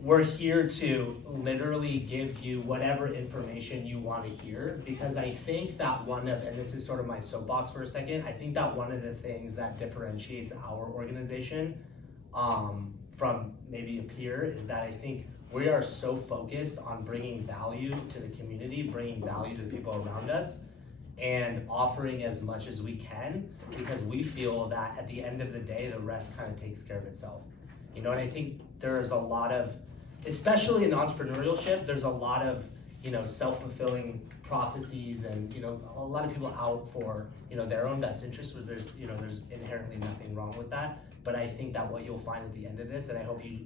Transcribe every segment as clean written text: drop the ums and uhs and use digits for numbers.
we're here to literally give you whatever information you want to hear, because I think that and this is sort of my soapbox for a second, I think that one of the things that differentiates our organization from maybe a peer is that I think we are so focused on bringing value to the community, bringing value to the people around us, and offering as much as we can, because we feel that at the end of the day, the rest kind of takes care of itself. You know, and I think there's a lot of, especially in entrepreneurship, there's a lot of, self-fulfilling prophecies, and, a lot of people out for, their own best interests, but there's inherently nothing wrong with that. But I think that what you'll find at the end of this, and I hope you,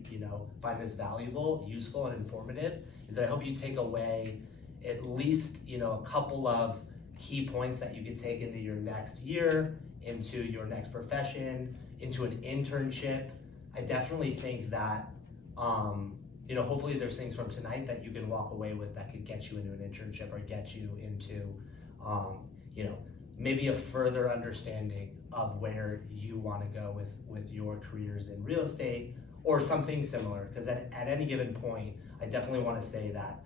find this valuable, useful, and informative, is that I hope you take away at least, a couple of key points that you could take into your next year, into your next profession, into an internship. I definitely think that, hopefully there's things from tonight that you can walk away with that could get you into an internship, or get you into, maybe a further understanding of where you want to go with your careers in real estate or something similar. Because at any given point, I definitely want to say that,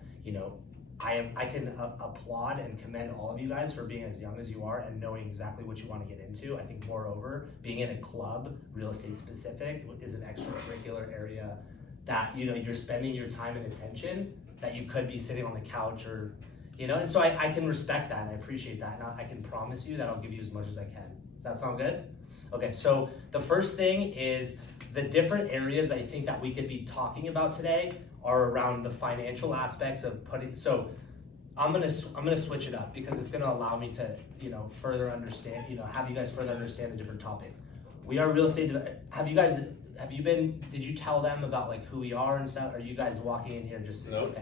I can applaud and commend all of you guys for being as young as you are and knowing exactly what you want to get into. I think moreover, being in a club, real estate specific, is an extracurricular area that, you're spending your time and attention that you could be sitting on the couch or, and so I can respect that and I appreciate that. And I can promise you that I'll give you as much as I can. Does that sound good? Okay, so the first thing is the different areas I think that we could be talking about today are around the financial aspects of so I'm gonna switch it up because it's gonna allow me to, further understand, have you guys further understand the different topics. We are real estate, did you tell them about like who we are and stuff? Are you guys walking in here just saying, Nope.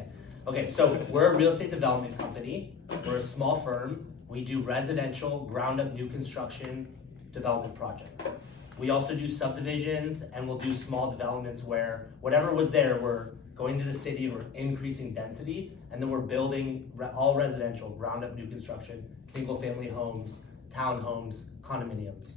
Okay, so we're a real estate development company. We're a small firm. We do residential, ground up new construction development projects. We also do subdivisions, and we'll do small developments where whatever was there, we're going to the city, we're increasing density, and then we're building all residential, ground up new construction, single family homes, townhomes, condominiums.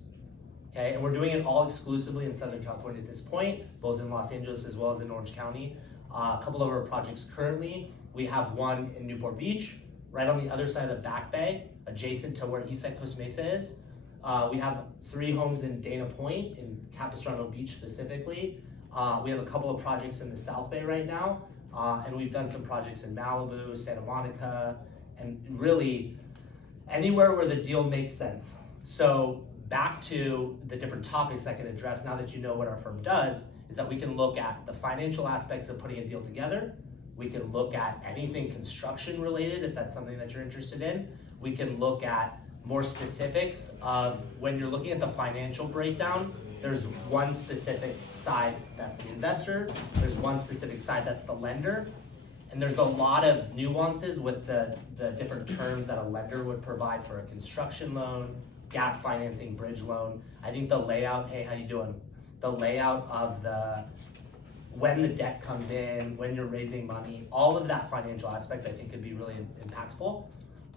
Okay, and we're doing it all exclusively in Southern California at this point, both in Los Angeles as well as in Orange County. A couple of our projects currently, we have one in Newport Beach, right on the other side of the Back Bay, adjacent to where Eastside Costa Mesa is. We have 3 homes in Dana Point, in Capistrano Beach specifically. We have a couple of projects in the South Bay right now, and we've done some projects in Malibu, Santa Monica, and really anywhere where the deal makes sense. So back to the different topics that can address, now that you know what our firm does, is that we can look at the financial aspects of putting a deal together. We can look at anything construction related, if that's something that you're interested in. We can look at more specifics of when you're looking at the financial breakdown, there's one specific side that's the investor, there's one specific side that's the lender, and there's a lot of nuances with the different terms that a lender would provide for a construction loan, gap financing, bridge loan. I think the layout, hey, how you doing? The layout of when the debt comes in, when you're raising money, all of that financial aspect I think could be really impactful.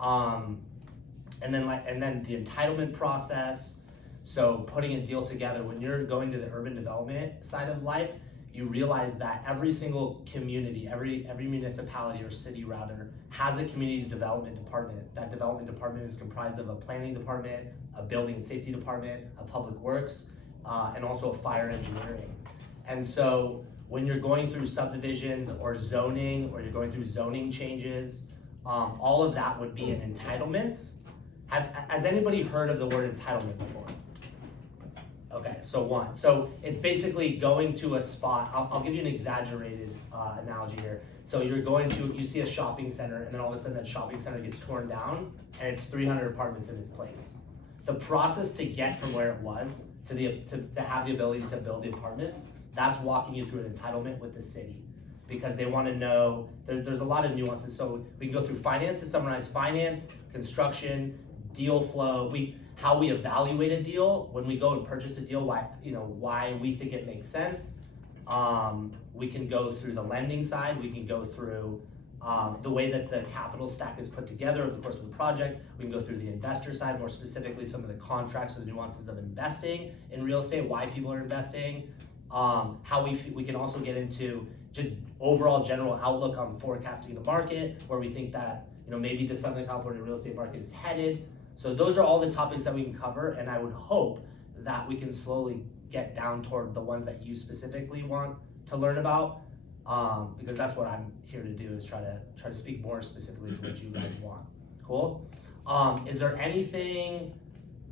And then the entitlement process. So putting a deal together, when you're going to the urban development side of life, you realize that every single community, every municipality or city rather, has a community development department. That development department is comprised of a planning department, a building and safety department, a public works, and also a fire engineering. And so when you're going through subdivisions or zoning, or you're going through zoning changes, all of that would be in entitlements. Has anybody heard of the word entitlement before? Okay, so one. So it's basically going to a spot. I'll give you an exaggerated analogy here. So you see a shopping center, and then all of a sudden that shopping center gets torn down, and it's 300 apartments in its place. The process to get from where it was to have the ability to build the apartments, that's walking you through an entitlement with the city, because they want to know, there's a lot of nuances. So we can go through finance to summarize finance, construction, deal flow, how we evaluate a deal when we go and purchase a deal, why we think it makes sense. We can go through the lending side, we can go through the way that the capital stack is put together over the course of the project. We can go through the investor side, more specifically some of the contracts or the nuances of investing in real estate, why people are investing. How we can also get into just overall general outlook on forecasting the market, where we think that, maybe the Southern California real estate market is headed. So those are all the topics that we can cover, and I would hope that we can slowly get down toward the ones that you specifically want to learn about, because that's what I'm here to do, is try to speak more specifically to what you guys want. Cool? Is there anything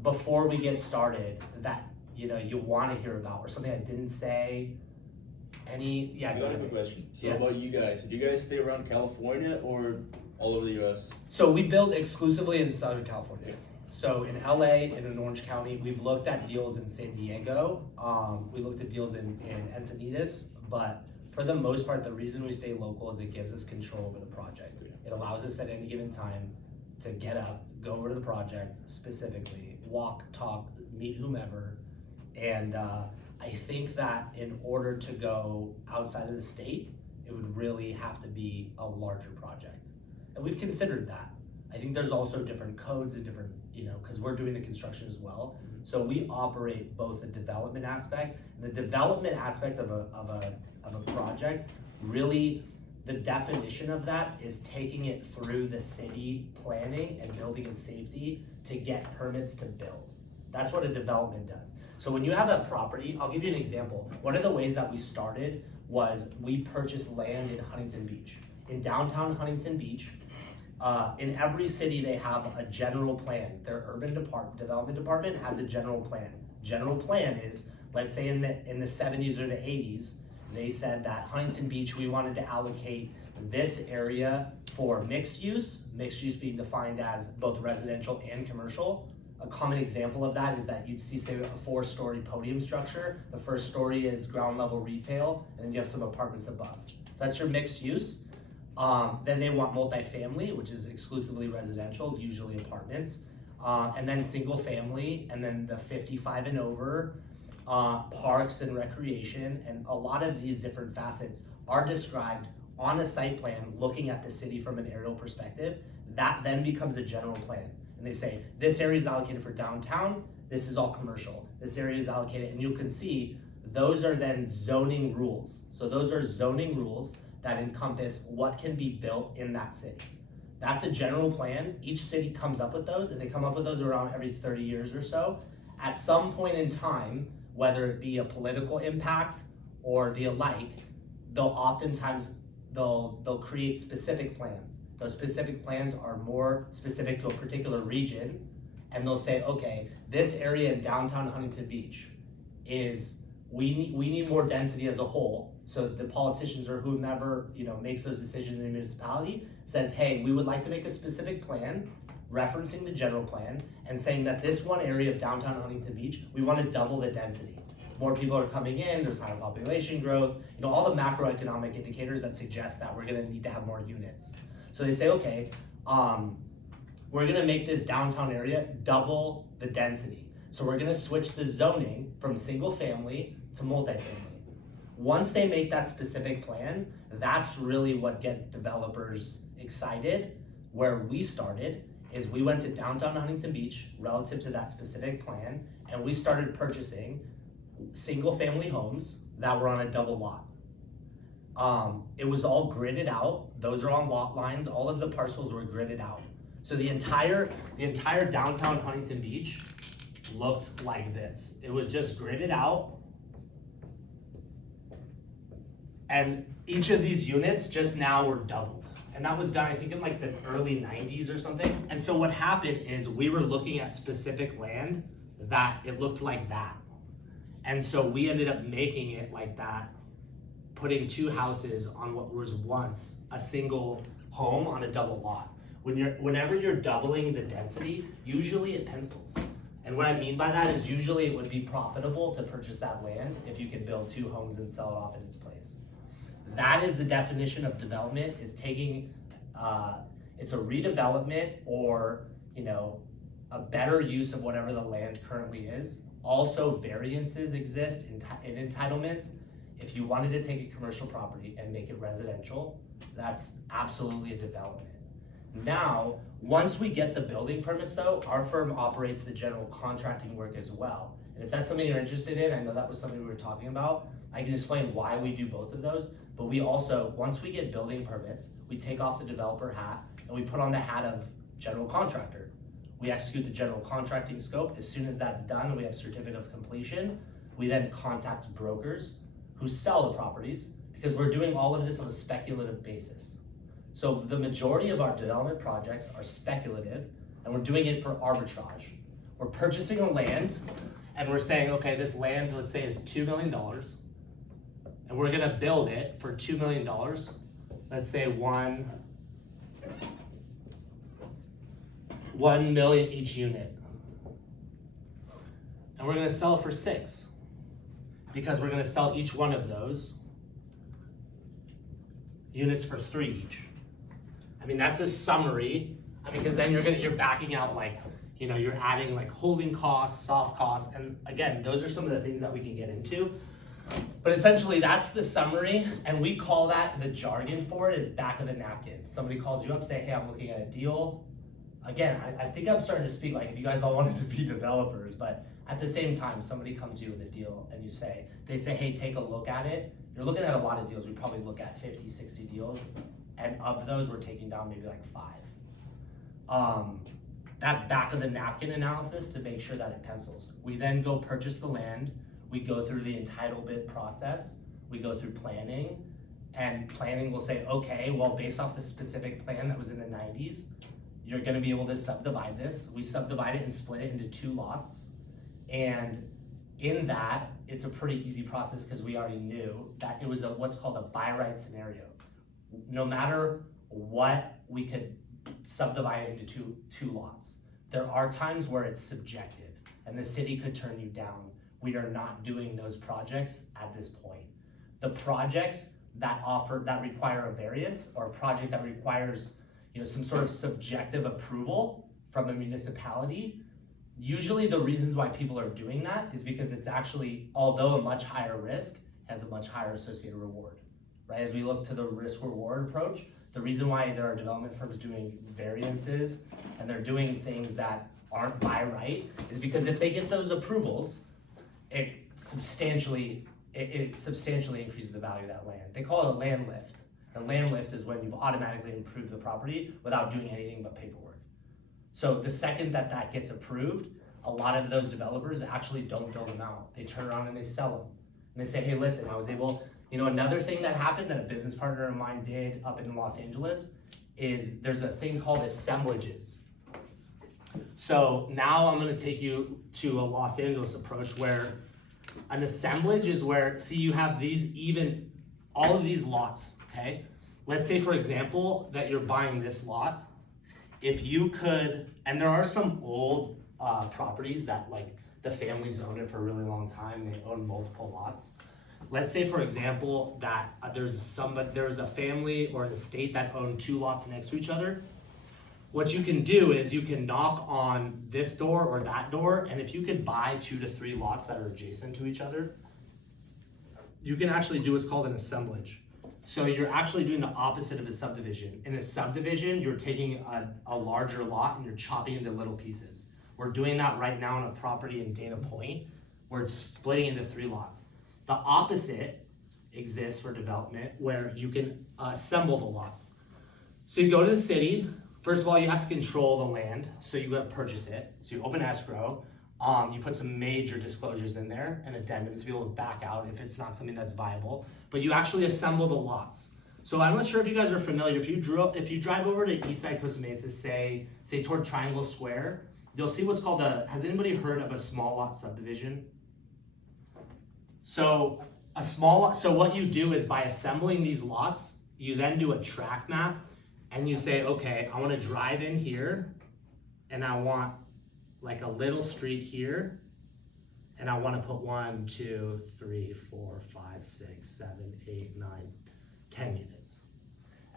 before we get started that you want to hear about, or something I didn't say? I got a quick question. So yes. About you guys, do you guys stay around California or all over the US? So we build exclusively in Southern California. So in LA and in Orange County, we've looked at deals in San Diego. We looked at deals in Encinitas, but for the most part, the reason we stay local is it gives us control over the project. It allows us at any given time to get up, go over to the project specifically, walk, talk, meet whomever. And I think that in order to go outside of the state, it would really have to be a larger project. And we've considered that. I think there's also different codes and different, because we're doing the construction as well. So we operate both the development aspect. The development aspect of a project, really, the definition of that is taking it through the city planning and building and safety to get permits to build. That's what a development does. So when you have a property, I'll give you an example. One of the ways that we started was we purchased land in Huntington Beach. In downtown Huntington Beach, in every city they have a general plan. Their urban development department has a general plan. General plan is, let's say in the 70s or the 80s, they said that Huntington Beach, we wanted to allocate this area for mixed use being defined as both residential and commercial. A common example of that is that you'd see, say, a 4-story podium structure. The first story is ground level retail, and then you have some apartments above. That's your mixed use. Then they want multifamily, which is exclusively residential, usually apartments, and then single family, and then the 55 and over, parks and recreation, and a lot of these different facets are described on a site plan looking at the city from an aerial perspective. That then becomes a general plan. And they say, this area is allocated for downtown, this is all commercial. This area is allocated, and you can see those are then zoning rules. So those are zoning rules that encompass what can be built in that city. That's a general plan. Each city comes up with those, and they come up with those around every 30 years or so. At some point in time, whether it be a political impact or the alike, they'll create specific plans. Those specific plans are more specific to a particular region, and they'll say, okay, this area in downtown Huntington Beach we need more density as a whole. So the politicians or whomever makes those decisions in the municipality says, hey, we would like to make a specific plan referencing the general plan and saying that this one area of downtown Huntington Beach, we want to double the density. More people are coming in, there's higher population growth, all the macroeconomic indicators that suggest that we're going to need to have more units. So they say, okay, we're going to make this downtown area double the density. So we're going to switch the zoning from single family to multifamily. Once they make that specific plan, that's really what gets developers excited. Where we started is we went to downtown Huntington Beach relative to that specific plan, and we started purchasing single family homes that were on a double lot. It was all gridded out. Those are on lot lines. All of the parcels were gridded out. So the entire downtown Huntington Beach looked like this. It was just gridded out. And each of these units just now were doubled. And that was done, I think, in like the early 90s or something. And so what happened is we were looking at specific land that it looked like that. And so we ended up making it like that, putting 2 houses on what was once a single home on a double lot. Whenever you're doubling the density, usually it pencils. And what I mean by that is usually it would be profitable to purchase that land if you could build 2 homes and sell it off in its place. That is the definition of development, is taking, it's a redevelopment or, a better use of whatever the land currently is. Also, variances exist in entitlements. If you wanted to take a commercial property and make it residential, that's absolutely a development. Now, once we get the building permits though, our firm operates the general contracting work as well. And if that's something you're interested in, I know that was something we were talking about, I can explain why we do both of those. But we also, once we get building permits, we take off the developer hat and we put on the hat of general contractor. We execute the general contracting scope. As soon as that's done and we have certificate of completion, we then contact brokers who sell the properties, because we're doing all of this on a speculative basis. So the majority of our development projects are speculative, and we're doing it for arbitrage. We're purchasing a land and we're saying, okay, this land, let's say, is $2 million, and we're gonna build it for $2 million. Let's say one million each unit. And we're gonna sell it for 6, because we're gonna sell each one of those units for 3 each. I mean, that's a summary. I mean, because then you're backing out, like, you know, you're adding like holding costs, soft costs, and again, those are some of the things that we can get into. But essentially, that's the summary, and we call that, the jargon for it is back of the napkin. Somebody calls you up, say, hey, I'm looking at a deal. Again, I think I'm starting to speak like if you guys all wanted to be developers, but at the same time, somebody comes to you with a deal and they say, hey, take a look at it. You're looking at a lot of deals. We probably look at 50, 60 deals, and of those, we're taking down maybe like 5. That's back of the napkin analysis to make sure that it pencils. We then go purchase the land. We go through the entitlement process. We go through planning, and planning will say, okay, well, based off the specific plan that was in the 90s, you're gonna be able to subdivide this. We subdivide it and split it into 2 lots. And in that, it's a pretty easy process because we already knew that it was what's called a by right scenario. No matter what, we could subdivide it into two lots. There are times where it's subjective and the city could turn you down. We are not doing those projects at this point. The projects that require a variance, or a project that requires, you know, some sort of subjective approval from a municipality, usually the reasons why people are doing that is because it's actually, although a much higher risk, has a much higher associated reward, right? As we look to the risk reward approach, the reason why there are development firms doing variances and they're doing things that aren't by right is because if they get those approvals, it substantially increases the value of that land. They call it a land lift. A land lift is when you've automatically improved the property without doing anything but paperwork. So the second that gets approved, a lot of those developers actually don't build them out. They turn around and they sell them. And they say, hey, listen, I was able, you know, another thing that happened that a business partner of mine did up in Los Angeles is there's a thing called assemblages. So now I'm gonna take you to a Los Angeles approach where an assemblage is where, see, you have all of these lots, okay? Let's say, for example, that you're buying this lot. If you could, and there are some old properties that, like, the families own it for a really long time, they own multiple lots. Let's say, for example, that there's a family or an estate that own 2 lots next to each other. What you can do is you can knock on this door or that door, and if you could buy 2 to 3 lots that are adjacent to each other, you can actually do what's called an assemblage. So you're actually doing the opposite of a subdivision. In a subdivision, you're taking a larger lot and you're chopping into little pieces. We're doing that right now on a property in Dana Point. We're splitting into 3 lots. The opposite exists for development where you can assemble the lots. So you go to the city. First of all, you have to control the land, so you gotta purchase it. So you open escrow, you put some major disclosures in there and addendums to be able to back out if it's not something that's viable. But you actually assemble the lots. So I'm not sure if you guys are familiar. If you drive over to Eastside Costa Mesa, say toward Triangle Square, you'll see what's called has anybody heard of a small lot subdivision? So what you do is by assembling these lots, you then do a track map and you say, okay, I want to drive in here and I want like a little street here, and I want to put 1, 2, 3, 4, 5, 6, 7, 8, 9, 10 units.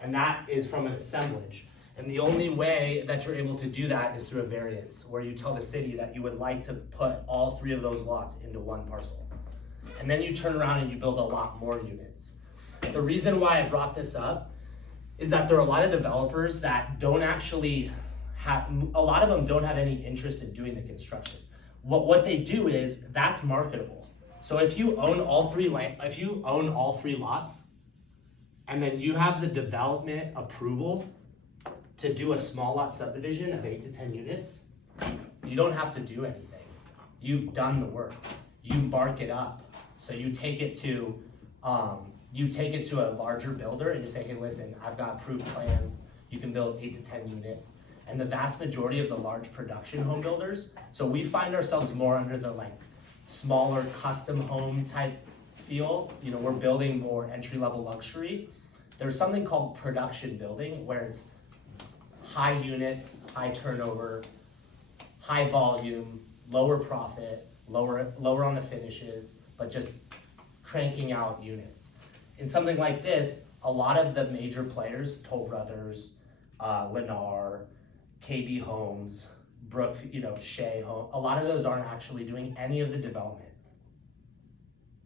And that is from an assemblage. And the only way that you're able to do that is through a variance, where you tell the city that you would like to put all 3 of those lots into one parcel. And then you turn around and you build a lot more units. The reason why I brought this up is that there are a lot of developers that don't actually a lot of them don't have any interest in doing the construction. What they do is that's marketable. So if you own all 3 lots, and then you have the development approval to do a small lot subdivision of 8 to 10 units, you don't have to do anything. You've done the work. You mark it up. So you take it to a larger builder and you say, hey, listen, I've got approved plans. You can build 8 to 10 units. And the vast majority of the large production home builders, so we find ourselves more under the like smaller custom home type feel. You know, we're building more entry-level luxury. There's something called production building where it's high units, high turnover, high volume, lower profit, lower on the finishes, but just cranking out units. In something like this, a lot of the major players, Toll Brothers, Lennar, KB Homes, Brook, Shea Home, a lot of those aren't actually doing any of the development.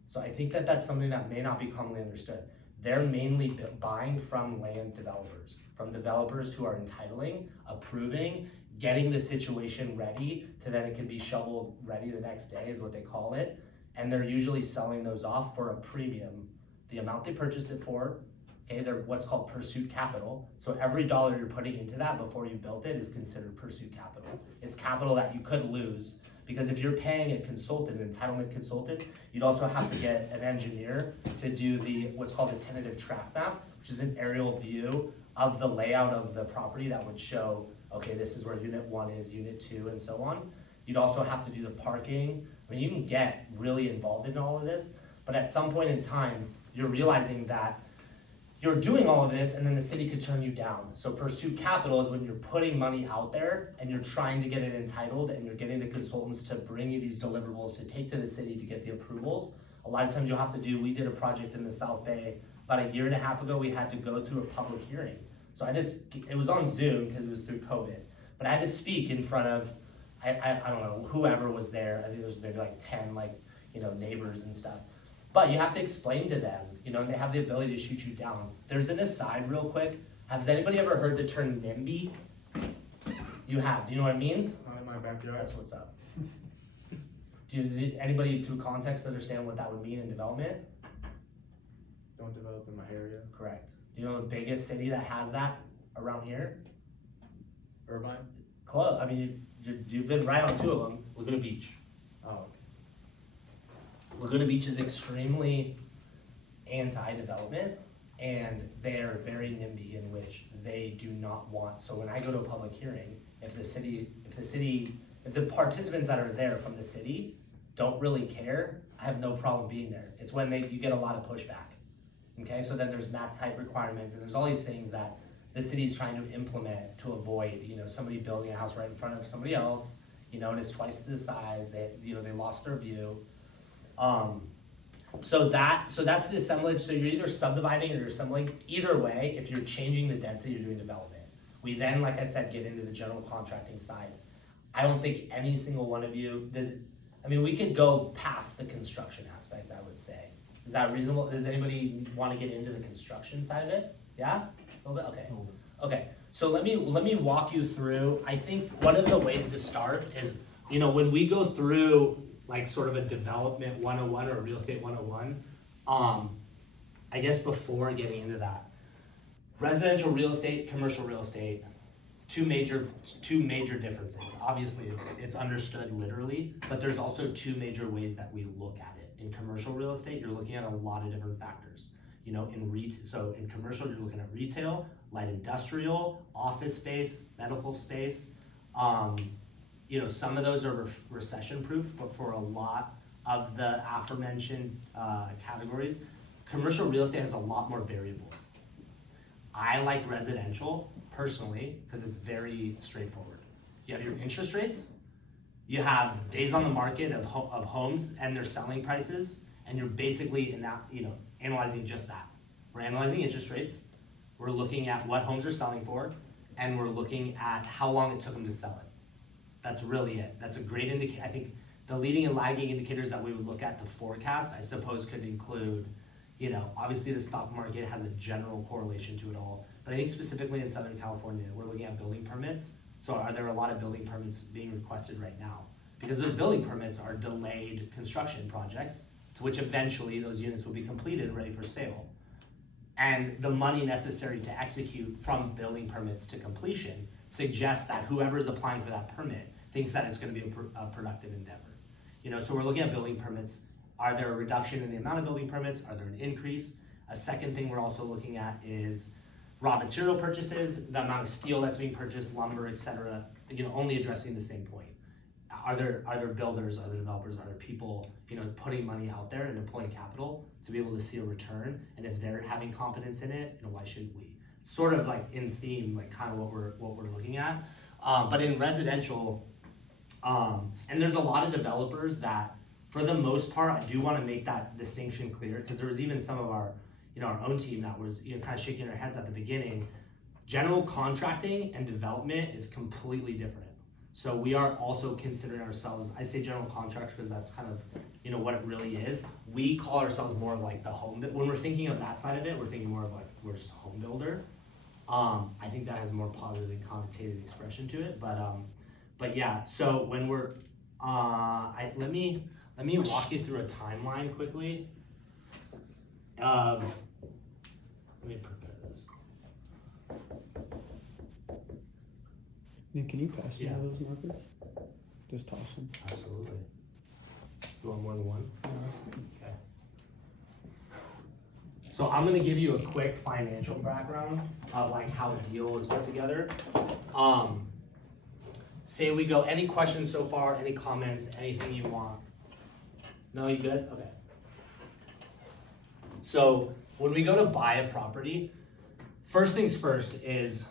So I think that that's something that may not be commonly understood. They're mainly buying from land developers, from developers who are entitling, approving, getting the situation ready to then it can be shovel ready the next day is what they call it. And they're usually selling those off for a premium. The amount they purchased it for, okay, they're what's called pursuit capital. So every dollar you're putting into that before you built it is considered pursuit capital. It's capital that you could lose because if you're paying a consultant, an entitlement consultant, you'd also have to get an engineer to do what's called a tentative track map, which is an aerial view of the layout of the property that would show, okay, this is where unit 1 is, unit 2, and so on. You'd also have to do the parking. I mean, you can get really involved in all of this, but at some point in time, you're realizing that you're doing all of this and then the city could turn you down. So pursuit capital is when you're putting money out there and you're trying to get it entitled and you're getting the consultants to bring you these deliverables to take to the city to get the approvals. A lot of times you'll have to we did a project in the South Bay about a year and a half ago, we had to go through a public hearing. So it was on Zoom because it was through COVID, but I had to speak in front of, I don't know, whoever was there. I think there was maybe like 10 neighbors and stuff. But you have to explain to them, and they have the ability to shoot you down. There's an aside real quick. Has anybody ever heard the term NIMBY? You have. Do you know what it means? Not in my backyard. That's what's up. Does anybody through context understand what that would mean in development? Don't develop in my area. Correct. Do you know the biggest city that has that around here? Irvine? Close. I mean, you've been right on 2 of them. Laguna Beach. Oh, okay. Laguna Beach is extremely anti-development, and they're very NIMBY in which they do not want. So when I go to a public hearing, if the participants that are there from the city don't really care, I have no problem being there. It's when you get a lot of pushback. Okay, so then there's map type requirements, and there's all these things that the city's trying to implement to avoid, somebody building a house right in front of somebody else, and it's twice the size. They lost their view. So that's the assemblage. So you're either subdividing or you're assembling. Either way, if you're changing the density, you're doing development. We then, like I said, get into the general contracting side. I don't think any single one of you we could go past the construction aspect, I would say. Is that reasonable? Does anybody want to get into the construction side of it? Yeah? A little bit? Okay. Okay. So let me walk you through. I think one of the ways to start is, when we go through like sort of a development 101 or a real estate 101, I guess before getting into that, residential real estate, commercial real estate, two major differences. Obviously it's understood literally, but there's also 2 major ways that we look at it. In commercial real estate, you're looking at a lot of different factors. So in commercial, you're looking at retail, light industrial, office space, medical space. Some of those are recession-proof, but for a lot of the aforementioned categories, commercial real estate has a lot more variables. I like residential, personally, because it's very straightforward. You have your interest rates, you have days on the market of homes and their selling prices, and you're basically analyzing just that. We're analyzing interest rates, we're looking at what homes are selling for, and we're looking at how long it took them to sell it. That's really it. That's a great indicator. I think the leading and lagging indicators that we would look at to forecast, I suppose, could include, obviously the stock market has a general correlation to it all, but I think specifically in Southern California, we're looking at building permits. So are there a lot of building permits being requested right now? Because those building permits are delayed construction projects to which eventually those units will be completed and ready for sale. And the money necessary to execute from building permits to completion suggests that whoever's applying for that permit thinks that it's gonna be a productive endeavor. You know, so we're looking at building permits. Are there a reduction in the amount of building permits? Are there an increase? A second thing we're also looking at is raw material purchases, the amount of steel that's being purchased, lumber, et cetera, you know, only addressing the same point. Are there builders, are there developers, are there people, you know, putting money out there and deploying capital to be able to see a return? And if they're having confidence in it, you know, why shouldn't we? It's sort of like in theme, like kind of what we're looking at. But in residential, and there's a lot of developers that, for the most part, I do want to make that distinction clear, because there was even some of our, you know, our own team that was, you know, kind of shaking their heads at the beginning. General contracting and development is completely different. So we are also considering ourselves, I say general contractor because that's kind of, you know, what it really is. We call ourselves more of like the home, when we're thinking of that side of it, we're thinking more of like, we're just a home builder. I think that has a more positively connotated expression to it, but yeah, so when we're, let me walk you through a timeline quickly. Let me prepare this. Nick, can you pass me Yeah. one of those markers? Just toss them. Absolutely. You want more than one? No, that's good. Okay. So I'm gonna give you a quick financial background of like how a deal is put together. Say we go, any questions so far, any comments, anything you want? No, you good? Okay. So when we go to buy a property, first things first is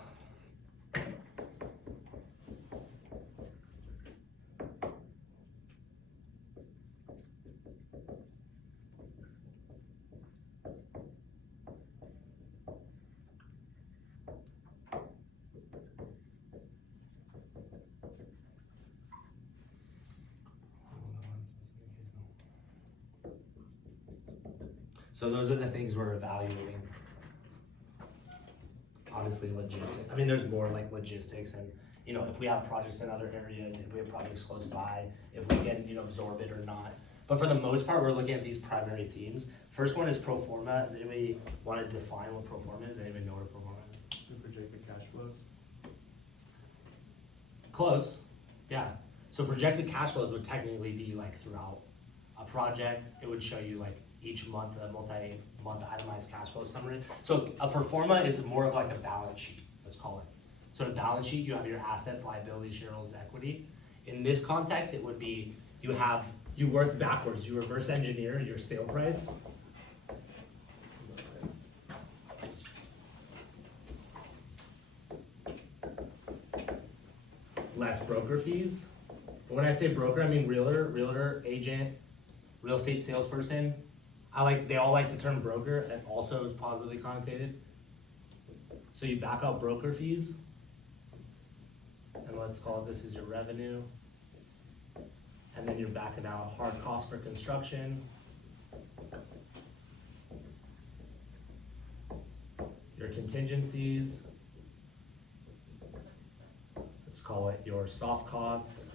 so those are the things we're evaluating. Obviously logistics, I mean, there's more like logistics and, you know, if we have projects in other areas, if we have projects close by, if we can, you know, absorb it or not. But for the most part, we're looking at these primary themes. First one is pro forma. Does anybody want to define what pro forma is? Anybody know what a pro forma is? The projected cash flows. Close, yeah. So projected cash flows would technically be like throughout a project. It would show you like each month, a multi-month itemized cash flow summary. So a pro forma is more of like a balance sheet, let's call it. So in a balance sheet, you have your assets, liabilities, shareholders, equity. In this context, it would be, you work backwards, you reverse engineer your sale price. Less broker fees. But when I say broker, I mean realtor, agent, real estate salesperson. They all like the term broker, and also it's positively connotated. So you back out broker fees, and let's call it, this is your revenue. And then you're backing out hard costs for construction. Your contingencies. Let's call it your soft costs.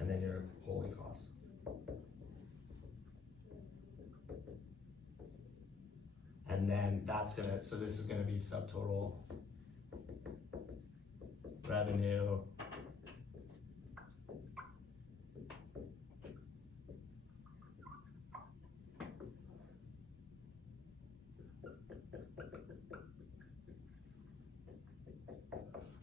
And then your holding costs. And then so this is gonna be subtotal revenue.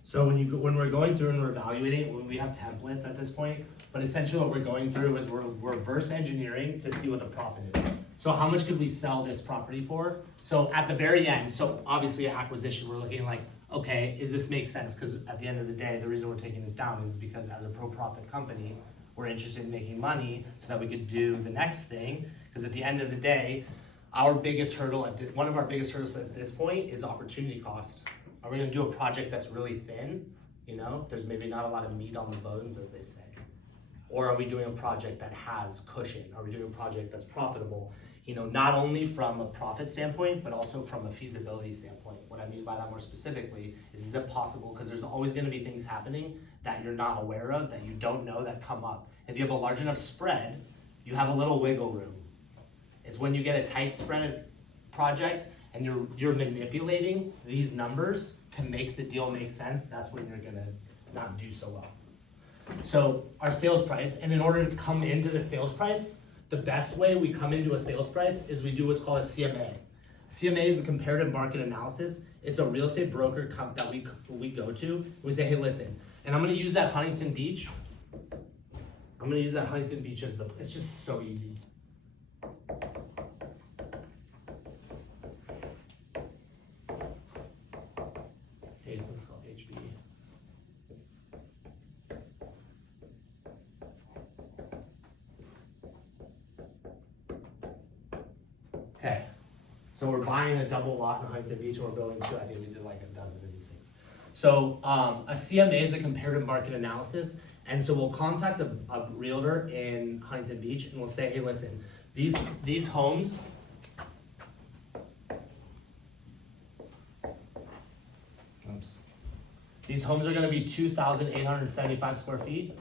So when we're going through and we're evaluating, when we have templates at this point, but essentially what we're going through is we're reverse engineering to see what the profit is. So how much could we sell this property for? So at the very end, so obviously at acquisition, we're looking like, okay, does this make sense? Because at the end of the day, the reason we're taking this down is because as a pro-profit company, we're interested in making money so that we could do the next thing. Because at the end of the day, one of our biggest hurdles at this point is opportunity cost. Are we gonna do a project that's really thin? You know, there's maybe not a lot of meat on the bones, as they say. Or are we doing a project that has cushion? Are we doing a project that's profitable? Not only from a profit standpoint, but also from a feasibility standpoint. What I mean by that more specifically is it possible? Because there's always gonna be things happening that you're not aware of, that you don't know, that come up. If you have a large enough spread, you have a little wiggle room. It's when you get a tight spread project and you're manipulating these numbers to make the deal make sense, that's when you're gonna not do so well. So our sales price, and in order to come into the sales price, the best way we come into a sales price is we do what's called a CMA. CMA is a comparative market analysis. It's a real estate broker that we go to. We say, hey, listen, and I'm gonna use that Huntington Beach. I'm gonna use that Huntington Beach as it's just so easy. Hey, let's call HB. Okay, so we're buying a double lot in Huntington Beach, and we're building two. I think we did like a dozen of these things. So a CMA is a comparative market analysis, and so we'll contact a realtor in Huntington Beach, and we'll say, hey, listen, these homes. Oops. These homes are going to be 2,875 square feet.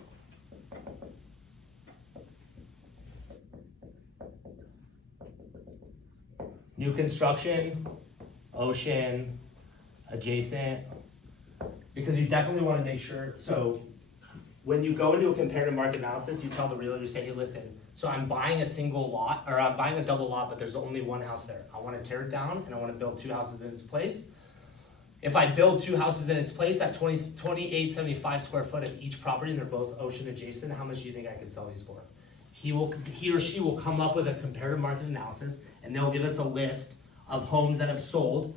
New construction, ocean, adjacent, because you definitely want to make sure. So when you go into a comparative market analysis, you tell the realtor, you say, hey, listen, so I'm buying a single lot, or I'm buying a double lot, but there's only one house there. I want to tear it down and I want to build two houses in its place. If I build two houses in its place at 2,875 square foot of each property, and they're both ocean adjacent, how much do you think I could sell these for? He or she will come up with a comparative market analysis, and they'll give us a list of homes that have sold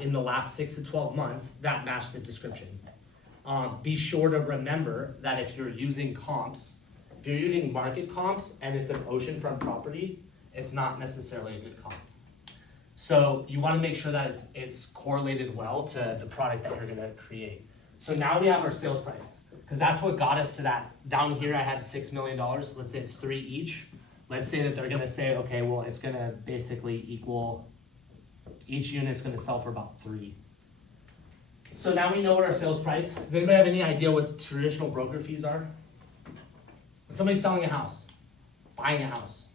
in the last 6 to 12 months that match the description. Be sure to remember that if you're using comps, if you're using market comps and it's an oceanfront property, it's not necessarily a good comp. So you want to make sure that it's correlated well to the product that you're going to create. So now we have our sales price, because that's what got us to that. Down here I had $6 million. Let's say it's 3 each. Let's say that they're going to say, okay, well, it's going to basically equal, each unit's going to sell for about 3. So now we know what our sales price. Does anybody have any idea what traditional broker fees are? When somebody's selling a house, buying a house.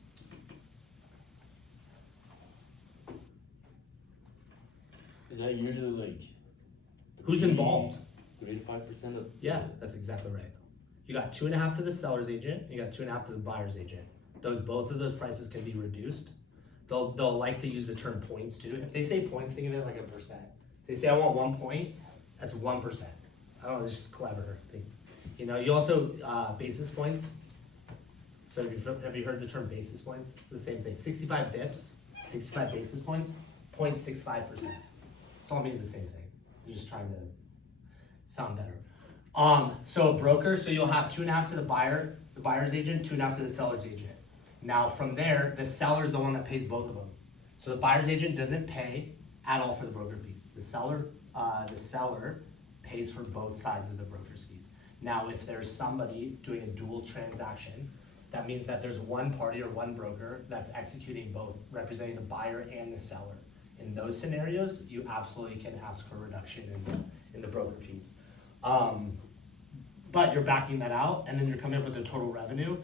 Is that usually like? Who's involved? 3 to 5% of. Yeah, that's exactly right. You got 2.5 to the seller's agent, you got 2.5 to the buyer's agent. Both of those prices can be reduced. They'll like to use the term points too. If they say points, think of it like a percent. If they say I want 1 point, that's 1%. I don't know, it's just clever. You also basis points. So have you heard the term basis points? It's the same thing. 65 bips, 65 basis points, 0.65%. It's all means the same thing. You're just trying to sound better. So a broker, so you'll have 2.5 to the buyer's agent, 2.5 to the seller's agent. Now from there, the seller's the one that pays both of them. So the buyer's agent doesn't pay at all for the broker fees. The seller pays for both sides of the broker's fees. Now, if there's somebody doing a dual transaction, that means that there's one party or one broker that's executing both, representing the buyer and the seller. In those scenarios, you absolutely can ask for a reduction in the broker fees. But you're backing that out, and then you're coming up with the total revenue.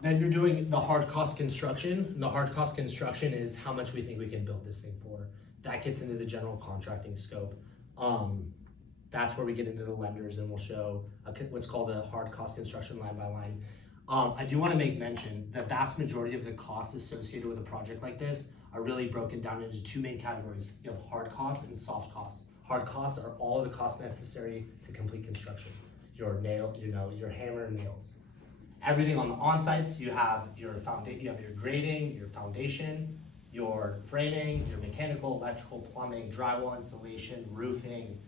Then you're doing the hard cost construction. The hard cost construction is how much we think we can build this thing for. That gets into the general contracting scope. That's where we get into the lenders, and we'll show what's called a hard cost construction line by line. I do want to make mention the vast majority of the costs associated with a project like this are really broken down into 2 main categories. You have hard costs and soft costs. Hard costs are all the costs necessary to complete construction. Your hammer and nails. Everything on the on-sites, you have your foundation, you have your grading, your foundation, your framing, your mechanical, electrical, plumbing, drywall installation, roofing,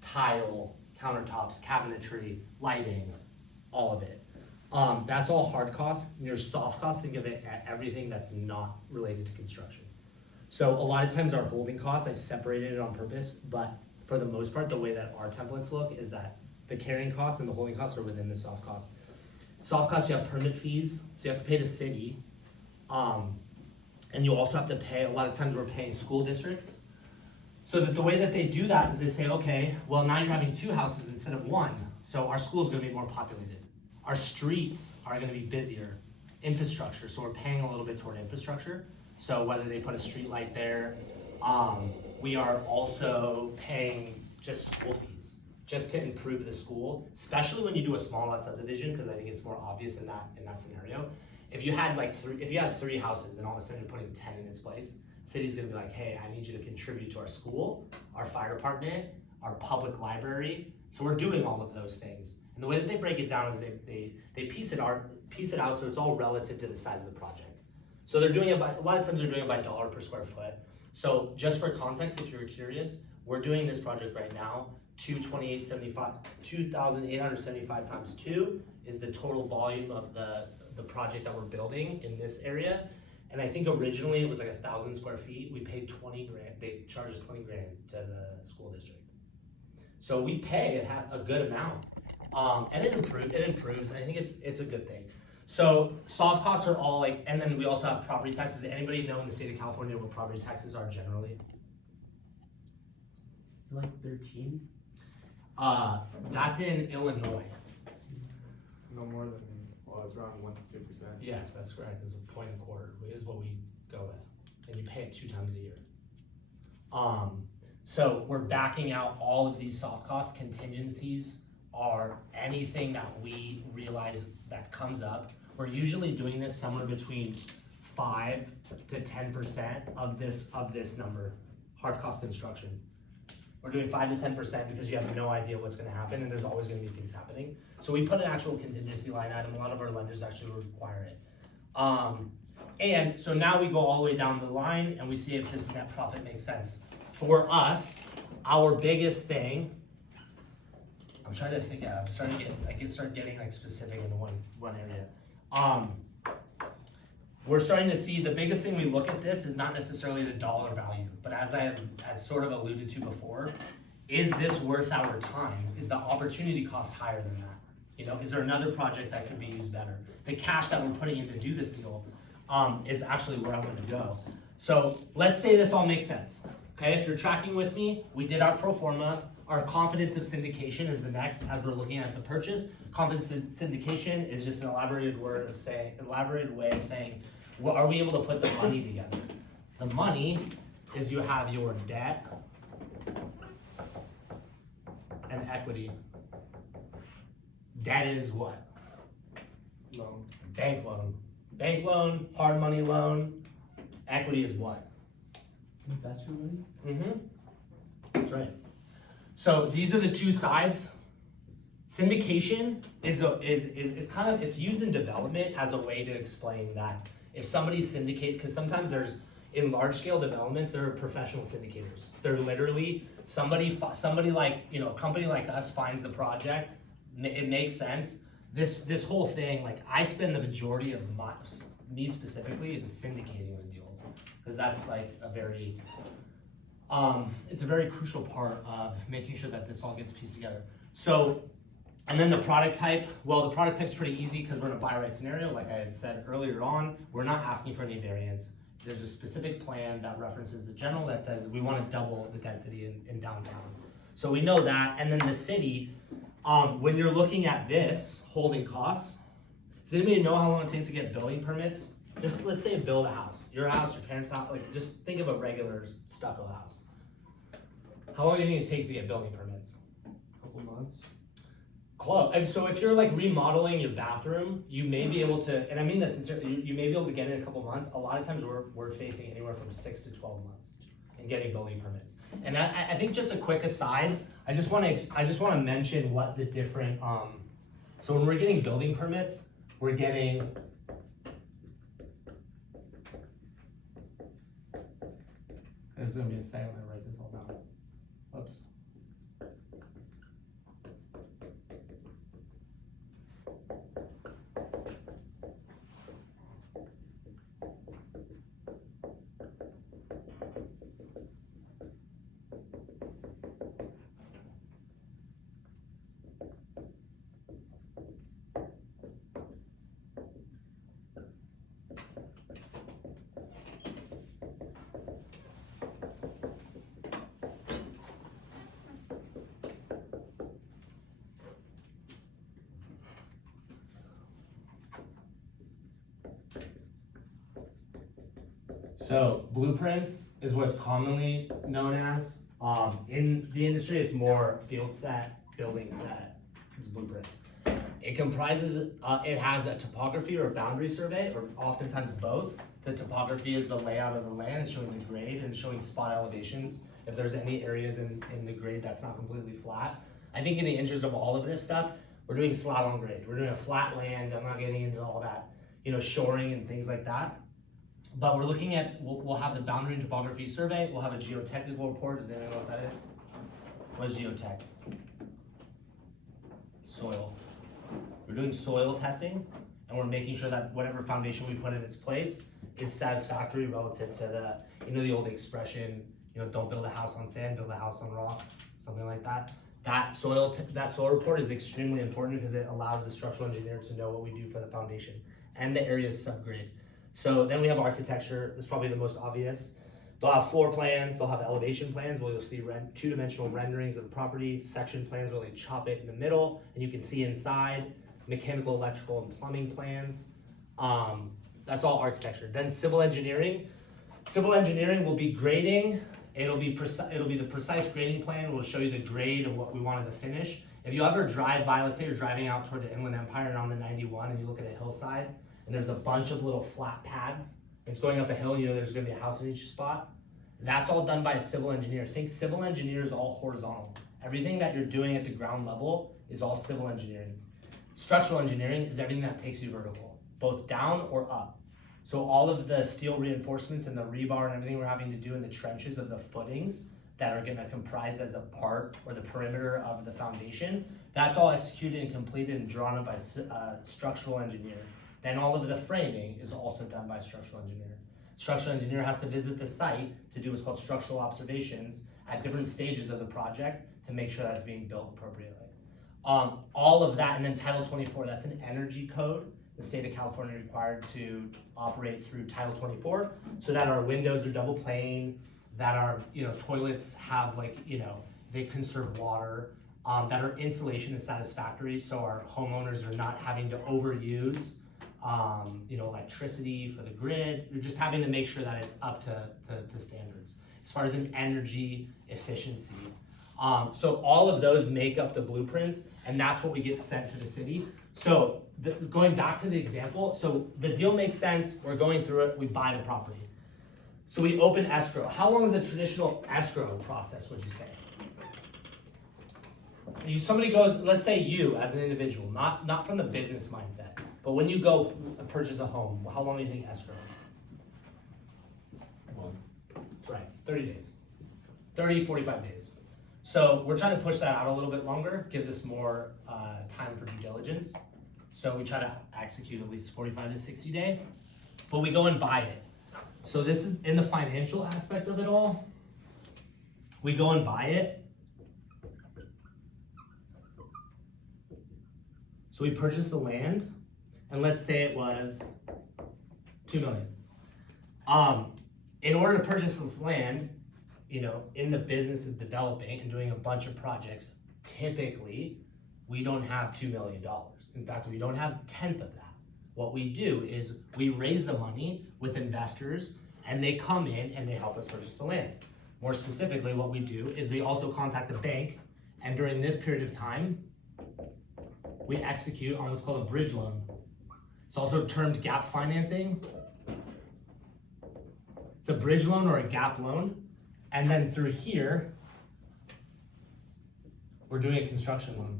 tile, countertops, cabinetry, lighting, all of it. That's all hard costs. Your soft costs, think of it at everything that's not related to construction. So a lot of times our holding costs, I separated it on purpose, but for the most part, the way that our templates look is that the carrying costs and the holding costs are within the soft costs. Soft costs, you have permit fees, so you have to pay the city. And you also have to pay, a lot of times we're paying school districts. So that the way that they do that is they say, okay, well now you're having 2 houses instead of 1. So our school is gonna be more populated. Our streets are gonna be busier. Infrastructure, so we're paying a little bit toward infrastructure. So whether they put a street light there, we are also paying just school fees, just to improve the school, especially when you do a small lot subdivision, because I think it's more obvious in that scenario. If you had like 3 houses and all of a sudden you're putting 10 in its place, city's gonna be like, hey, I need you to contribute to our school, our fire department, our public library. So we're doing all of those things. And the way that they break it down is they piece it out so it's all relative to the size of the project. So they're doing it by, a lot of times they're doing it by dollar per square foot. So just for context, if you're curious, we're doing this project right now, 2,875 times 2 is the total volume of the project that we're building in this area. And I think originally it was like 1,000 square feet. We paid 20 grand, they charged us 20 grand to the school district. So we pay a good amount. And it improves, and I think it's a good thing. So soft costs are all like, and then we also have property taxes. Anybody know in the state of California what property taxes are generally? Is it like 13? That's in Illinois. No more than, well, it's around 1 to 2%. Yes, that's correct. It's a point and a quarter is what we go with, and you pay it 2 times a year. So we're backing out all of these soft cost contingencies are anything that we realize that comes up. We're usually doing this somewhere between 5 to 10% of this number, hard cost construction. We're doing 5 to 10% because you have no idea what's gonna happen and there's always gonna be things happening. So we put an actual contingency line item. A lot of our lenders actually require it. And so now we go all the way down the line and we see if this net profit makes sense. For us, our biggest thing, I'm trying to think. I'm starting to start getting like specific into one area. We're starting to see the biggest thing we look at this is not necessarily the dollar value, but as sort of alluded to before, is this worth our time? Is the opportunity cost higher than that? You know, is there another project that could be used better? The cash that we're putting in to do this deal is actually where I'm gonna go. So let's say this all makes sense. Okay, if you're tracking with me, we did our pro forma. Our confidence of syndication is the next as we're looking at the purchase. Confidence of syndication is just an elaborated way of saying, well, are we able to put the money together? The money is you have your debt and equity. Debt is what? Loan. Bank loan. Bank loan, hard money loan. Equity is what? Investment money? Mm-hmm. That's right. So these are the 2 sides. Syndication is kind of, it's used in development as a way to explain that if somebody's syndicated, because sometimes there's, in large scale developments, there are professional syndicators. They're literally, somebody like, you know, a company like us finds the project, it makes sense. This whole thing, like I spend the majority of me specifically in syndicating the deals, because that's like a very, it's a very crucial part of making sure that this all gets pieced together. So, and then the product type, well, the product type's pretty easy because we're in a buy right scenario. Like I had said earlier on, we're not asking for any variance. There's a specific plan that references the general that says we want to double the density in downtown. So we know that, and then the city, when you're looking at this holding costs, does anybody know how long it takes to get building permits? Just let's say build a house, your house, your parents' house, like just think of a regular stucco house. How long do you think it takes to get building permits? Couple months. Close. And so if you're like remodeling your bathroom, you may be able to, and I mean that sincerely, you may be able to get it in a couple months. A lot of times we're facing anywhere from 6 to 12 months in getting building permits. And I think just a quick aside, I just want to mention what the different, so when we're getting building permits, we're getting, there's gonna be a second when I write this all down. Whoops. So blueprints is what's commonly known as. In the industry, it's more field set, building set, it's blueprints. It comprises, it has a topography or a boundary survey, or oftentimes both. The topography is the layout of the land, showing the grade and showing spot elevations. If there's any areas in the grade that's not completely flat. I think in the interest of all of this stuff, we're doing slalom grade. We're doing a flat land. I'm not getting into all that, shoring and things like that. But we're looking at, we'll have the boundary and topography survey. We'll have a geotechnical report. Does anyone know what that is? What is geotech? Soil. We're doing soil testing, and we're making sure that whatever foundation we put in its place is satisfactory relative to the old expression, don't build a house on sand, build a house on rock, something like that. That soil report is extremely important because it allows the structural engineer to know what we do for the foundation and the area's subgrade. So then we have architecture. That's probably the most obvious. They'll have floor plans, they'll have elevation plans where you'll see two-dimensional renderings of the property, section plans where they chop it in the middle and you can see inside, mechanical, electrical, and plumbing plans. That's all architecture. Then civil engineering. Civil engineering will be grading. It'll be the precise grading plan. We'll show you the grade of what we wanted to finish. If you ever drive by, let's say you're driving out toward the Inland Empire and on the 91 and you look at a hillside and there's a bunch of little flat pads. It's going up a hill, there's gonna be a house in each spot. That's all done by a civil engineer. Think civil engineer is all horizontal. Everything that you're doing at the ground level is all civil engineering. Structural engineering is everything that takes you vertical, both down or up. So all of the steel reinforcements and the rebar and everything we're having to do in the trenches of the footings that are gonna comprise as a part or the perimeter of the foundation, that's all executed and completed and drawn up by a structural engineer. Then all of the framing is also done by a structural engineer. Structural engineer has to visit the site to do what's called structural observations at different stages of the project to make sure that it's being built appropriately. All of that, and then Title 24, that's an energy code. The state of California required to operate through Title 24 so that our windows are double pane, that our toilets have they conserve water, that our insulation is satisfactory so our homeowners are not having to overuse electricity for the grid. You're just having to make sure that it's up to standards as far as an energy efficiency. So all of those make up the blueprints, and that's what we get sent to the city. So going back to the example, so the deal makes sense, we're going through it, we buy the property. So we open escrow. How long is a traditional escrow process, would you say? Somebody goes, let's say you as an individual, not from the business mindset, but when you go purchase a home, how long do you think escrow? That's right, 30 days. 30, 45 days. So we're trying to push that out a little bit longer, gives us more time for due diligence. So we try to execute at least 45 to 60 day, but we go and buy it. So this is in the financial aspect of it all. We go and buy it. So we purchase the land, and let's say it was $2 million. In order to purchase this land, in the business of developing and doing a bunch of projects, typically we don't have $2 million. In fact, we don't have 1/10 of that. What we do is we raise the money with investors and they come in and they help us purchase the land. More specifically, what we do is we also contact the bank, and during this period of time, we execute on what's called a bridge loan. It's also termed gap financing. It's a bridge loan or a gap loan. And then through here, we're doing a construction loan.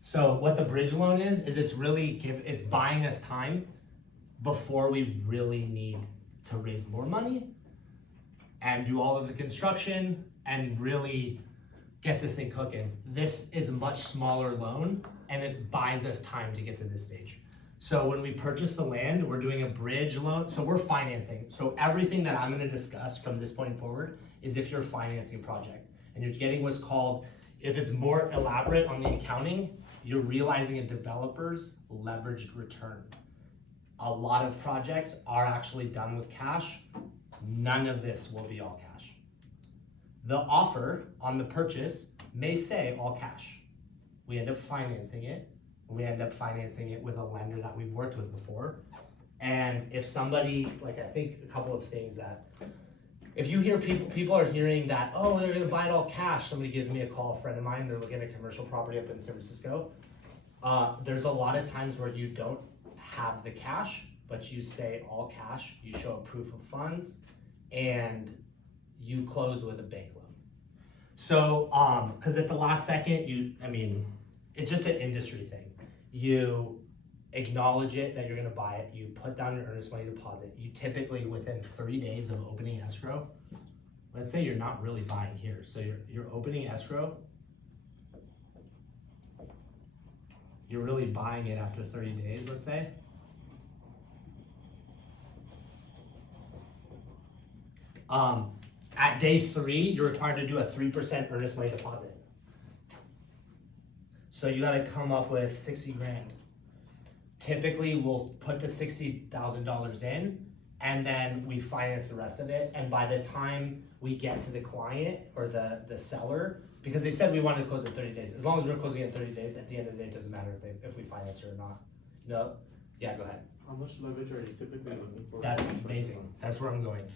So what the bridge loan is it's buying us time before we really need to raise more money and do all of the construction and really get this thing cooking. This is a much smaller loan and it buys us time to get to this stage. So when we purchase the land, we're doing a bridge loan. So we're financing. So everything that I'm gonna discuss from this point forward is if you're financing a project and you're getting what's called, if it's more elaborate on the accounting, you're realizing a developer's leveraged return. A lot of projects are actually done with cash. None of this will be all cash. The offer on the purchase may say all cash. We end up financing it. We end up financing it with a lender that we've worked with before. And if somebody, like I think a couple of things that, if you hear people are hearing that, oh, they're gonna buy it all cash. Somebody gives me a call, a friend of mine, they're looking at a commercial property up in San Francisco. There's a lot of times where you don't have the cash, but you say all cash, you show a proof of funds, and you close with a bank loan. So, cause at the last second, it's just an industry thing. You acknowledge it that you're gonna buy it, you put down your earnest money deposit, you typically within 3 days of opening escrow, let's say you're not really buying here, so you're opening escrow, you're really buying it after 30 days, let's say. At day 3, you're required to do a 3% earnest money deposit. So you gotta come up with 60 grand. Typically, we'll put the $60,000 in, and then we finance the rest of it. And by the time we get to the client or the seller, because they said we wanted to close in 30 days. As long as we're closing in 30 days, at the end of the day, it doesn't matter if we finance it or not. No? Yeah, go ahead. How much leverage are you typically looking for? That's amazing. That's where I'm going.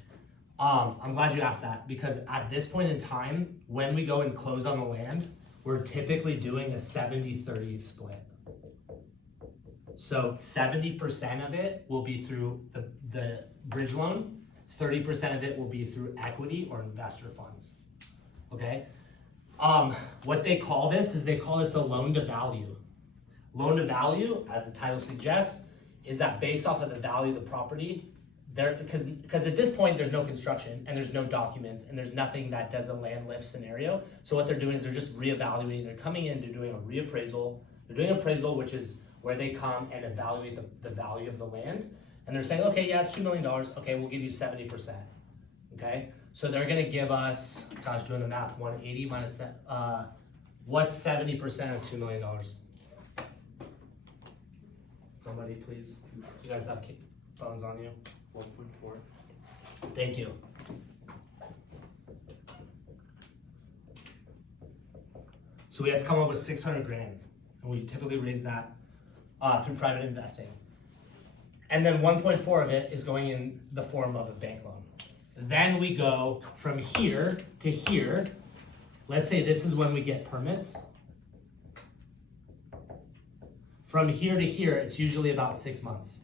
I'm glad you asked that, because at this point in time, when we go and close on the land, we're typically doing a 70-30 split. So 70% of it will be through the bridge loan, 30% of it will be through equity or investor funds, okay? What they call this is they call this a loan to value. Loan to value, as the title suggests, is that based off of the value of the property, because at this point there's no construction and there's no documents and there's nothing that does a land lift scenario. So what they're doing is they're just reevaluating. They're coming in, they're doing a reappraisal. They're doing appraisal, which is where they come and evaluate the value of the land. And they're saying, okay, yeah, it's $2 million. Okay, we'll give you 70%. Okay, so they're gonna give us, gosh, doing the math, 180 minus, what's 70% of $2 million? Somebody please, you guys have phones on you? 1.4. Thank you. So we have to come up with 600 grand, and we typically raise that through private investing. And then 1.4 of it is going in the form of a bank loan. Then we go from here to here. Let's say this is when we get permits. From here to here, it's usually about 6 months,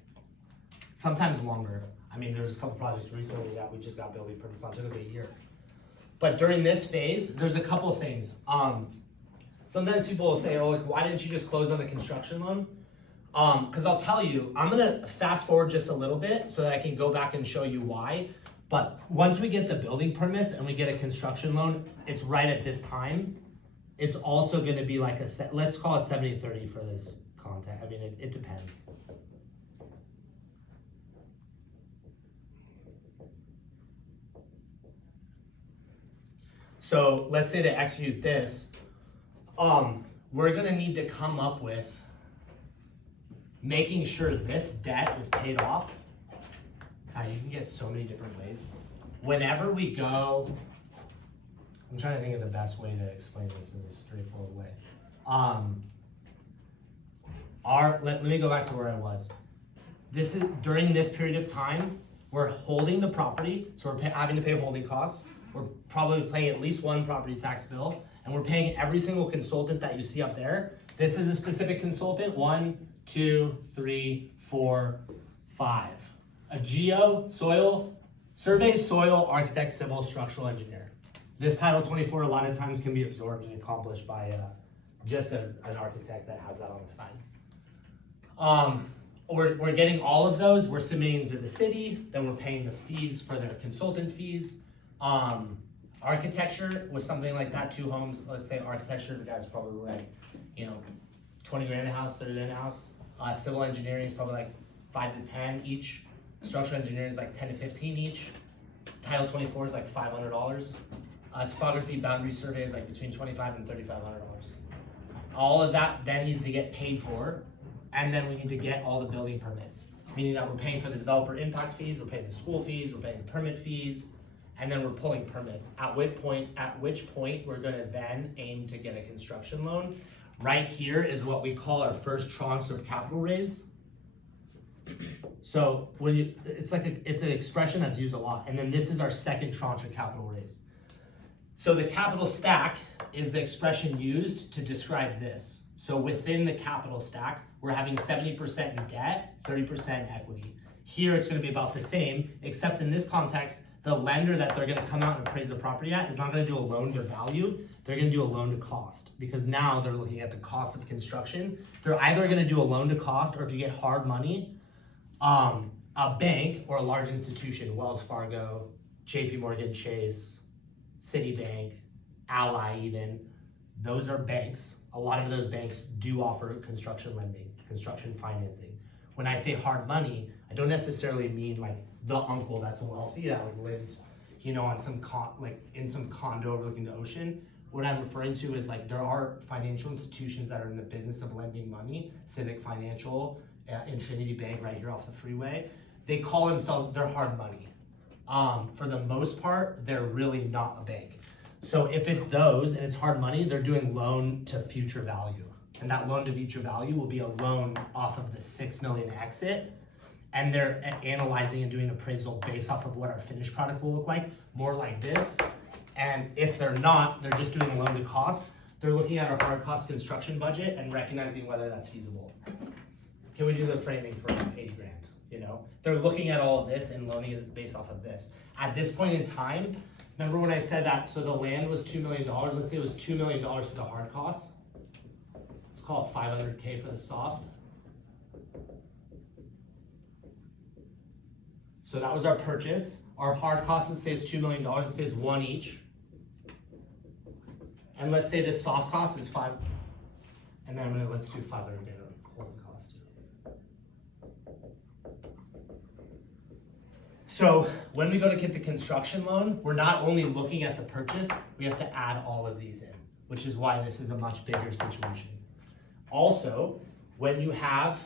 sometimes longer. I mean, there's a couple projects recently that we just got building permits on, it took us a year. But during this phase, there's a couple of things. Sometimes people will say, oh, like, why didn't you just close on the construction loan? Because I'll tell you, I'm gonna fast forward just a little bit so that I can go back and show you why. But once we get the building permits and we get a construction loan, it's right at this time. It's also gonna be like let's call it 70-30 for this content. I mean, it depends. So let's say to execute this, we're gonna need to come up with making sure this debt is paid off. God, you can get so many different ways. Whenever we go, I'm trying to think of the best way to explain this in a straightforward way. Let me go back to where I was. This is during this period of time, we're holding the property, so we're having to pay holding costs. We're probably paying at least one property tax bill, and we're paying every single consultant that you see up there. This is a specific consultant, 1, 2, 3, 4, 5. A geo, soil, survey, soil, architect, civil, structural engineer. This Title 24 a lot of times can be absorbed and accomplished by just an architect that has that on the side. We're getting all of those, we're submitting to the city, then we're paying the fees for their consultant fees. Architecture was something like that, 2 homes, let's say architecture, the guy's probably like, 20 grand a house, 30 grand a house. Civil engineering is probably like 5 to 10 each. Structural engineering is like 10 to 15 each. Title 24 is like $500. Topography boundary survey is like between $2,500 and $3,500. All of that then needs to get paid for, and then we need to get all the building permits, meaning that we're paying for the developer impact fees, we're paying the school fees, we're paying the permit fees, and then we're pulling permits. At which point we're gonna then aim to get a construction loan. Right here is what we call our first tranche of capital raise. So it's an expression that's used a lot. And then this is our second tranche of capital raise. So the capital stack is the expression used to describe this. So within the capital stack, we're having 70% in debt, 30% equity. Here it's gonna be about the same, except in this context, the lender that they're gonna come out and appraise the property at is not gonna do a loan to value, they're gonna do a loan to cost. Because now they're looking at the cost of construction. They're either gonna do a loan to cost, or if you get hard money, a bank or a large institution, Wells Fargo, JP Morgan Chase, Citibank, Ally even, those are banks. A lot of those banks do offer construction lending, construction financing. When I say hard money, I don't necessarily mean like the uncle that's wealthy that like lives, on some in some condo overlooking the ocean. What I'm referring to is like there are financial institutions that are in the business of lending money, Civic Financial, Infinity Bank right here off the freeway. They call themselves, they're hard money. For the most part, they're really not a bank. So if it's those and it's hard money, they're doing loan to future value. And that loan to future value will be a loan off of the 6 million exit. And they're analyzing and doing appraisal based off of what our finished product will look like, more like this. And if they're not, they're just doing a loan to cost. They're looking at our hard cost construction budget and recognizing whether that's feasible. Can we do the framing for 80 grand? They're looking at all of this and loaning it based off of this. At this point in time, remember when I said that, so the land was $2 million, let's say it was $2 million for the hard costs. Let's call it 500K for the soft. So that was our purchase. Our hard cost, let's say, is $2 million, let's say it's one each. And let's say the soft cost is 5, and then let's do 500K holding cost. So when we go to get the construction loan, we're not only looking at the purchase, we have to add all of these in, which is why this is a much bigger situation. Also, when you have,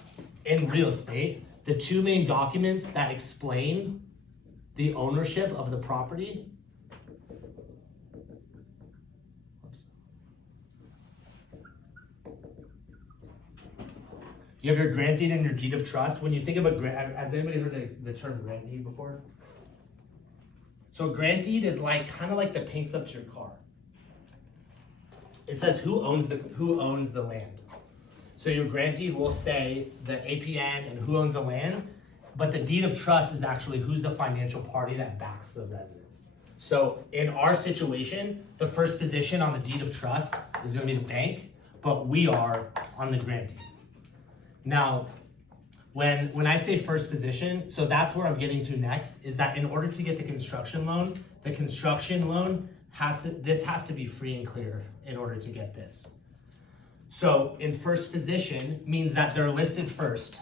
in real estate, the two main documents that explain the ownership of the property. You have your grant deed and your deed of trust. When you think of a grant, has anybody heard the term grant deed before? So grant deed is kind of like the paint slip to your car. It says who owns the land. So your grant deed will say the APN and who owns the land, but the deed of trust is actually who's the financial party that backs the residence. So in our situation, the first position on the deed of trust is going to be the bank, but we are on the grant deed. Now, when I say first position, so that's where I'm getting to next, is that in order to get the construction loan has to be free and clear in order to get this. So in first position means that they're listed first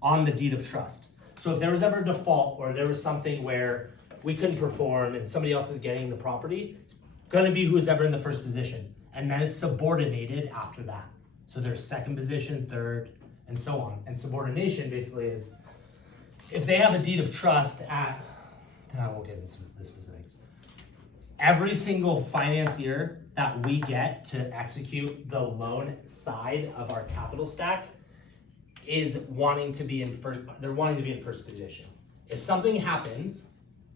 on the deed of trust. So if there was ever a default or there was something where we couldn't perform and somebody else is getting the property, it's gonna be who's ever in the first position. And then it's subordinated after that. So there's second position, third, and so on. And subordination basically is, if they have a deed of trust I won't get into the specifics. Every single financier that we get to execute the loan side of our capital stack is wanting to be in first position. If something happens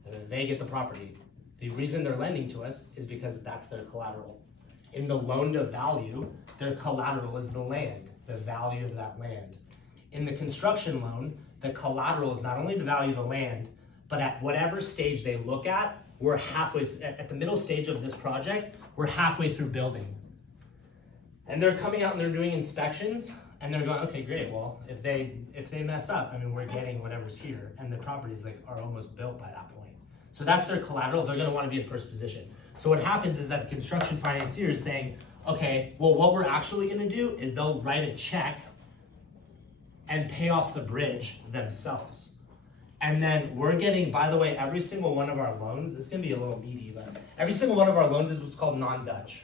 and then they get the property, the reason they're lending to us is because that's their collateral. In the loan to value, their collateral is the land, the value of that land. In the construction loan, the collateral is not only the value of the land, but at whatever stage they look at, we're at the middle stage of this project, we're halfway through building. And they're coming out and they're doing inspections and they're going, okay, great, well, if they mess up, we're getting whatever's here, and the properties are almost built by that point. So that's their collateral, they're gonna wanna be in first position. So what happens is that the construction financier is saying, okay, well, what we're actually gonna do is they'll write a check and pay off the bridge themselves. And then we're getting, by the way, every single one of our loans, this is gonna be a little meaty, but every single one of our loans is what's called non-Dutch.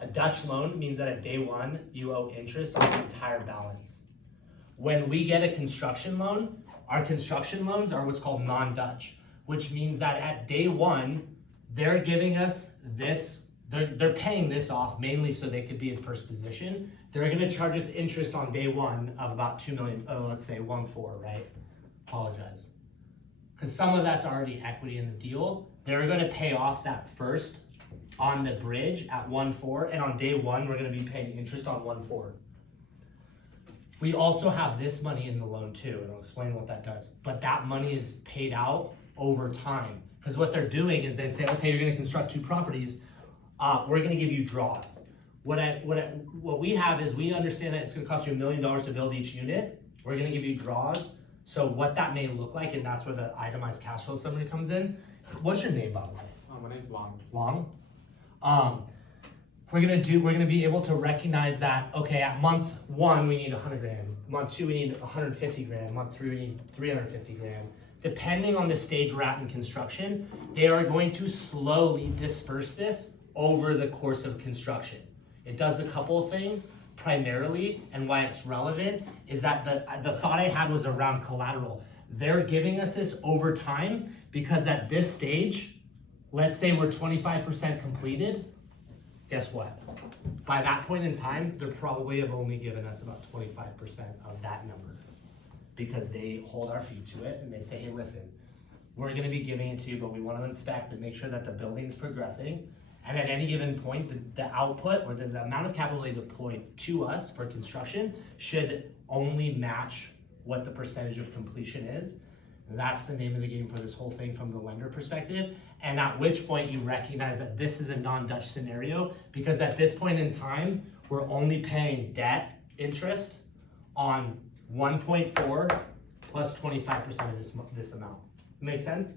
A Dutch loan means that at day one, you owe interest on the entire balance. When we get a construction loan, our construction loans are what's called non-Dutch, which means that at day one, they're giving us this, they're paying this off mainly so they could be in first position, they're gonna charge us interest on day one of about 2 million, let's say 1.4, right? Apologize. Cause some of that's already equity in the deal. They're gonna pay off that first on the bridge at 1.4, and on day one, we're gonna be paying interest on 1.4. We also have this money in the loan too, and I'll explain what that does. But that money is paid out over time. Because what they're doing is they say, okay, you're gonna construct 2 properties, we're gonna give you draws. What we have is we understand that it's gonna cost you $1 million to build each unit. We're gonna give you draws. So what that may look like, and that's where the itemized cash flow summary comes in. What's your name, by the way? My name's Long. Long. We're gonna be able to recognize that, okay, at month 1, we need 100 grand. Month 2, we need 150 grand. Month 3, we need 350 grand. Depending on the stage we're at in construction, they are going to slowly disperse this over the course of construction. It does a couple of things, primarily, and why it's relevant, is that the thought I had was around collateral. They're giving us this over time because at this stage, let's say we're 25% completed, guess what? By that point in time, they probably have only given us about 25% of that number because they hold our feet to it and they say, hey, listen, we're gonna be giving it to you, but we wanna inspect and make sure that the building's progressing. And at any given point, the output or the amount of capital they deploy to us for construction should only match what the percentage of completion is. That's the name of the game for this whole thing from the lender perspective. And at which point you recognize that this is a non-Dutch scenario because at this point in time, we're only paying debt interest on 1.4 plus 25% of this amount. Make sense?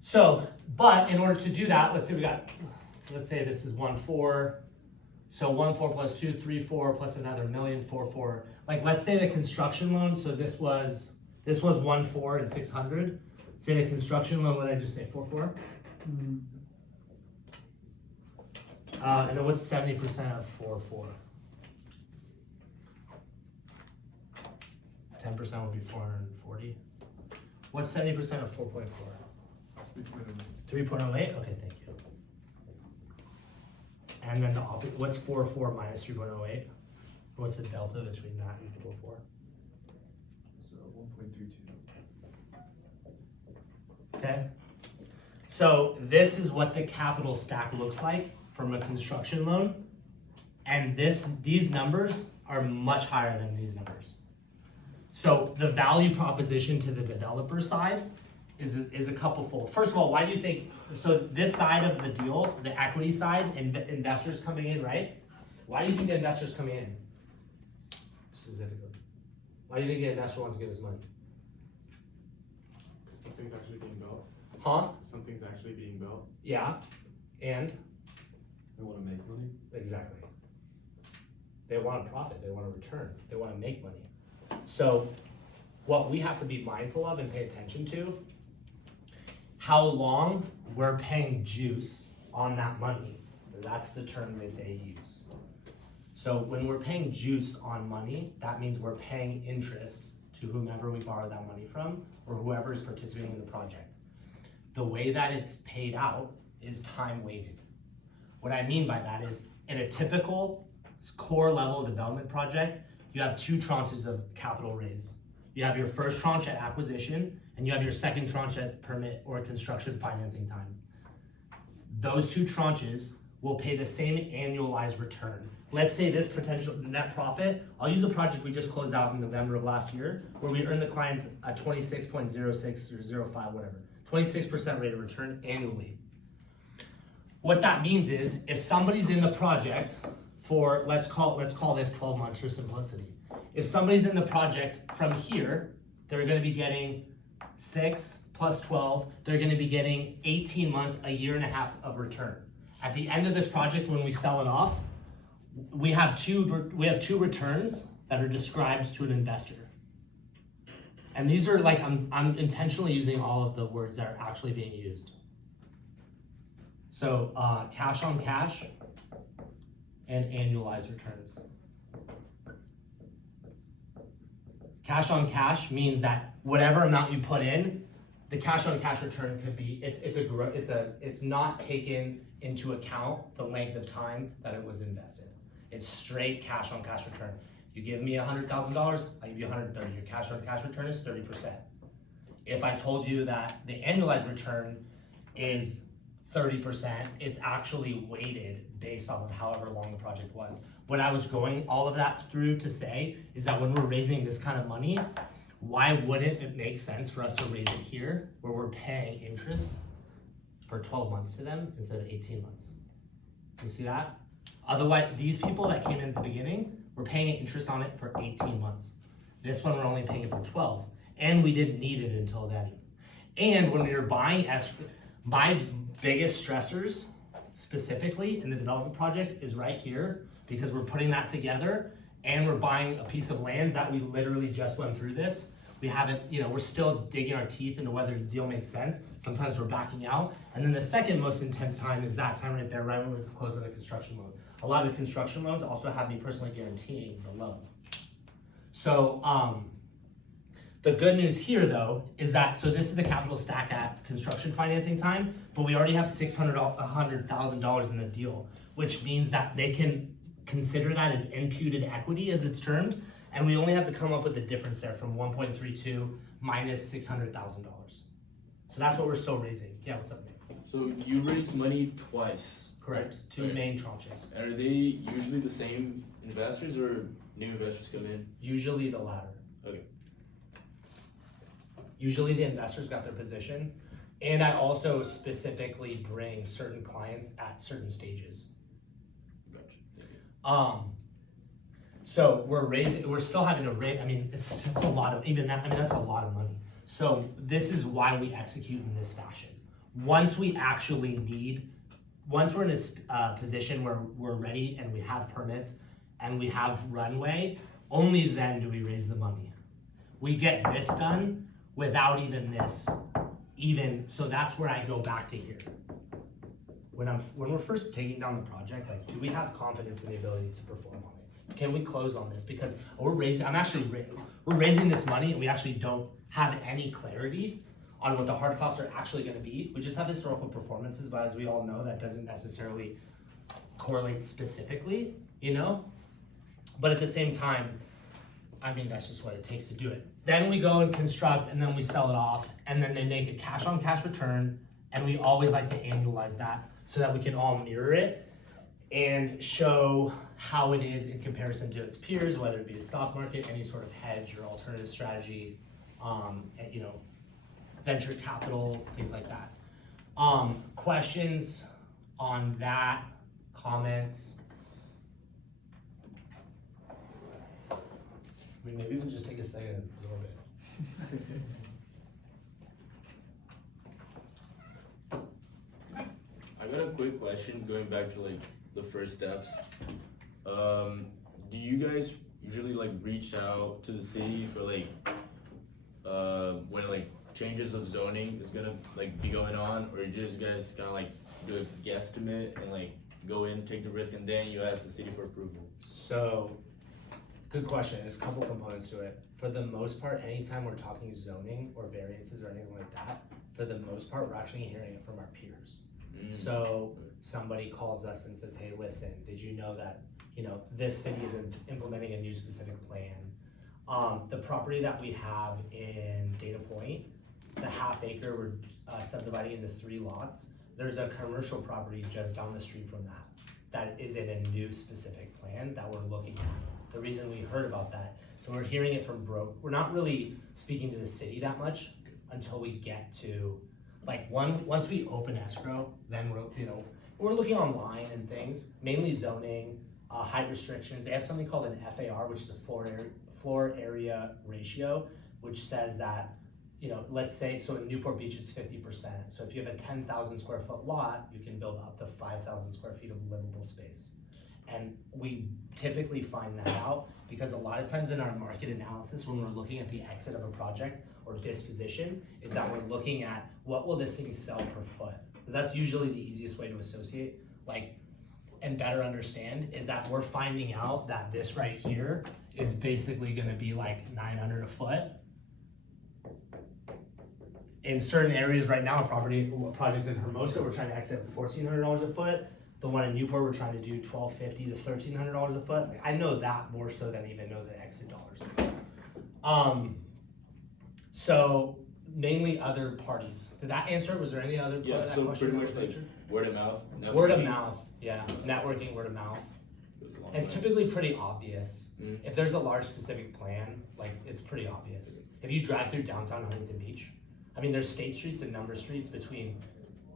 So, but in order to do that, let's say this is 1.4. So 1.4 plus 2, 3.4 plus another 1 million, 4.4. Like let's say the construction loan, so this was 1.4 and 600. Say the construction loan, what did I just say, 4.4? And then what's 70% of 4.4? 10% would be 440. What's 70% of 4.4? 3.08? Okay, thank you. And then what's 4.4 minus 3.08? What's the delta between that and 4.4? So 1.32. Okay. So this is what the capital stack looks like from a construction loan. And these numbers are much higher than these numbers. So the value proposition to the developer side is a couple fold. First of all, why do you think, so this side of the deal, the equity side, and investors coming in, right? Why do you think the investors coming in? Specifically. Why do you think the investor wants to give us money? Because something's actually being built. Huh? Something's actually being built. Yeah. And? They wanna make money? Exactly. They want a profit, they want a return, they want to make money. So what we have to be mindful of and pay attention to, how long we're paying juice on that money. That's the term that they use. So when we're paying juice on money, that means we're paying interest to whomever we borrow that money from or whoever is participating in the project. The way that it's paid out is time weighted. What I mean by that is in a typical core level development project, you have 2 tranches of capital raise. You have your first tranche at acquisition, and you have your second tranche at permit or construction financing time. Those 2 tranches will pay the same annualized return. Let's say this potential net profit, I'll use the project we just closed out in November of last year, where we earned the clients a 26.06 or 05, whatever, 26% rate of return annually. What that means is if somebody's in the project for, let's call this 12 months for simplicity. If somebody's in the project from here, they're gonna be getting 6 plus 12, they're gonna be getting 18 months, a year and a half of return. At the end of this project, when we sell it off, we have two returns that are described to an investor. And these are like, I'm intentionally using all of the words that are actually being used. So cash on cash and annualized returns. Cash on cash means that whatever amount you put in, the cash on cash return could be, it's not taken into account the length of time that it was invested. It's straight cash on cash return. You give me $100,000, I give you 130. Your cash on cash return is 30%. If I told you that the annualized return is 30%, it's actually weighted based off of however long the project was. What I was going all of that through to say is that when we're raising this kind of money, why wouldn't it make sense for us to raise it here where we're paying interest for 12 months to them instead of 18 months? You see that? Otherwise, these people that came in at the beginning, we're paying interest on it for 18 months. This one, we're only paying it for 12. And we didn't need it until then. And when you're buying my biggest stressors specifically in the development project is right here, because we're putting that together and we're buying a piece of land that we literally just went through this. We haven't, we're still digging our teeth into whether the deal makes sense. Sometimes we're backing out. And then the second most intense time is that time right there, right when we close on the construction loan. A lot of the construction loans also have me personally guaranteeing the loan. So, the good news here though, is that, so this is the capital stack at construction financing time, but we already have $100,000 in the deal, which means that they can consider that as imputed equity as it's termed, and we only have to come up with the difference there from 1.32 minus $600,000. So that's what we're still raising. Yeah, what's up, Nick? So you raised money twice. Correct, two Okay. main tranches. And are they usually the same investors or new investors come in? Usually the latter. Okay. Usually the investors got their position, and I also specifically bring certain clients at certain stages. Gotcha. Thank you. So we're still having to raise, it's a lot of, even that, that's a lot of money. So this is why we execute in this fashion. Once we're in a position where we're ready and we have permits and we have runway, only then do we raise the money. We get this done without even this, so that's where I go back to here. When we're first taking down the project, like, do we have confidence in the ability to perform on it? Can we close on this? Because we're raising this money and we actually don't have any clarity on what the hard costs are actually gonna be. We just have historical performances, but as we all know, that doesn't necessarily correlate specifically, But at the same time, that's just what it takes to do it. Then we go and construct, and then we sell it off, and then they make a cash on cash return, and we always like to annualize that so that we can all mirror it and show how it is in comparison to its peers, whether it be the stock market, any sort of hedge or alternative strategy, venture capital, things like that. Questions on that, comments? Maybe we'll just take a second and absorb it. I got a quick question going back to the first steps. Do you guys usually reach out to the city for when changes of zoning is gonna be going on, or you just guys kind of do a guesstimate and go in, take the risk, and then you ask the city for approval? So, good question. There's a couple components to it. For the most part, anytime we're talking zoning or variances or anything like that, for the most part, we're actually hearing it from our peers. So somebody calls us and says, hey, listen, did you know that, this city is implementing a new specific plan? The property that we have in Dana Point, it's a half acre. We're subdividing into 3 lots. There's a commercial property just down the street from that is in a new specific plan that we're looking at. The reason we heard about that, so we're hearing it from we're not really speaking to the city that much until we get to, once we open escrow, then we're looking online and things, mainly zoning, height restrictions. They have something called an FAR, which is a floor area ratio, which says that, let's say, so in Newport Beach it's 50%. So if you have a 10,000 square foot lot, you can build up to 5,000 square feet of livable space. And we typically find that out because a lot of times in our market analysis, when we're looking at the exit of a project or disposition, is that we're looking at what will this thing sell per foot? Because that's usually the easiest way to associate, and better understand, is that we're finding out that this right here is basically gonna be $900 a foot. In certain areas right now, a project in Hermosa, we're trying to exit at $1,400 a foot. The one in Newport, we're trying to do $1,250 to $1,300 a foot. Like, I know that more so than even know the exit dollars. So mainly other parties. Did that answer? Was there any other part Yeah, of that so question? pretty that much was like answered? word of mouth. Word of networking mouth, yeah. Networking, word of mouth. goes a long It's way. typically pretty obvious. Mhm. If there's a large specific plan, like it's pretty obvious. If you drive through downtown Huntington Beach, I mean, there's state streets and number streets between.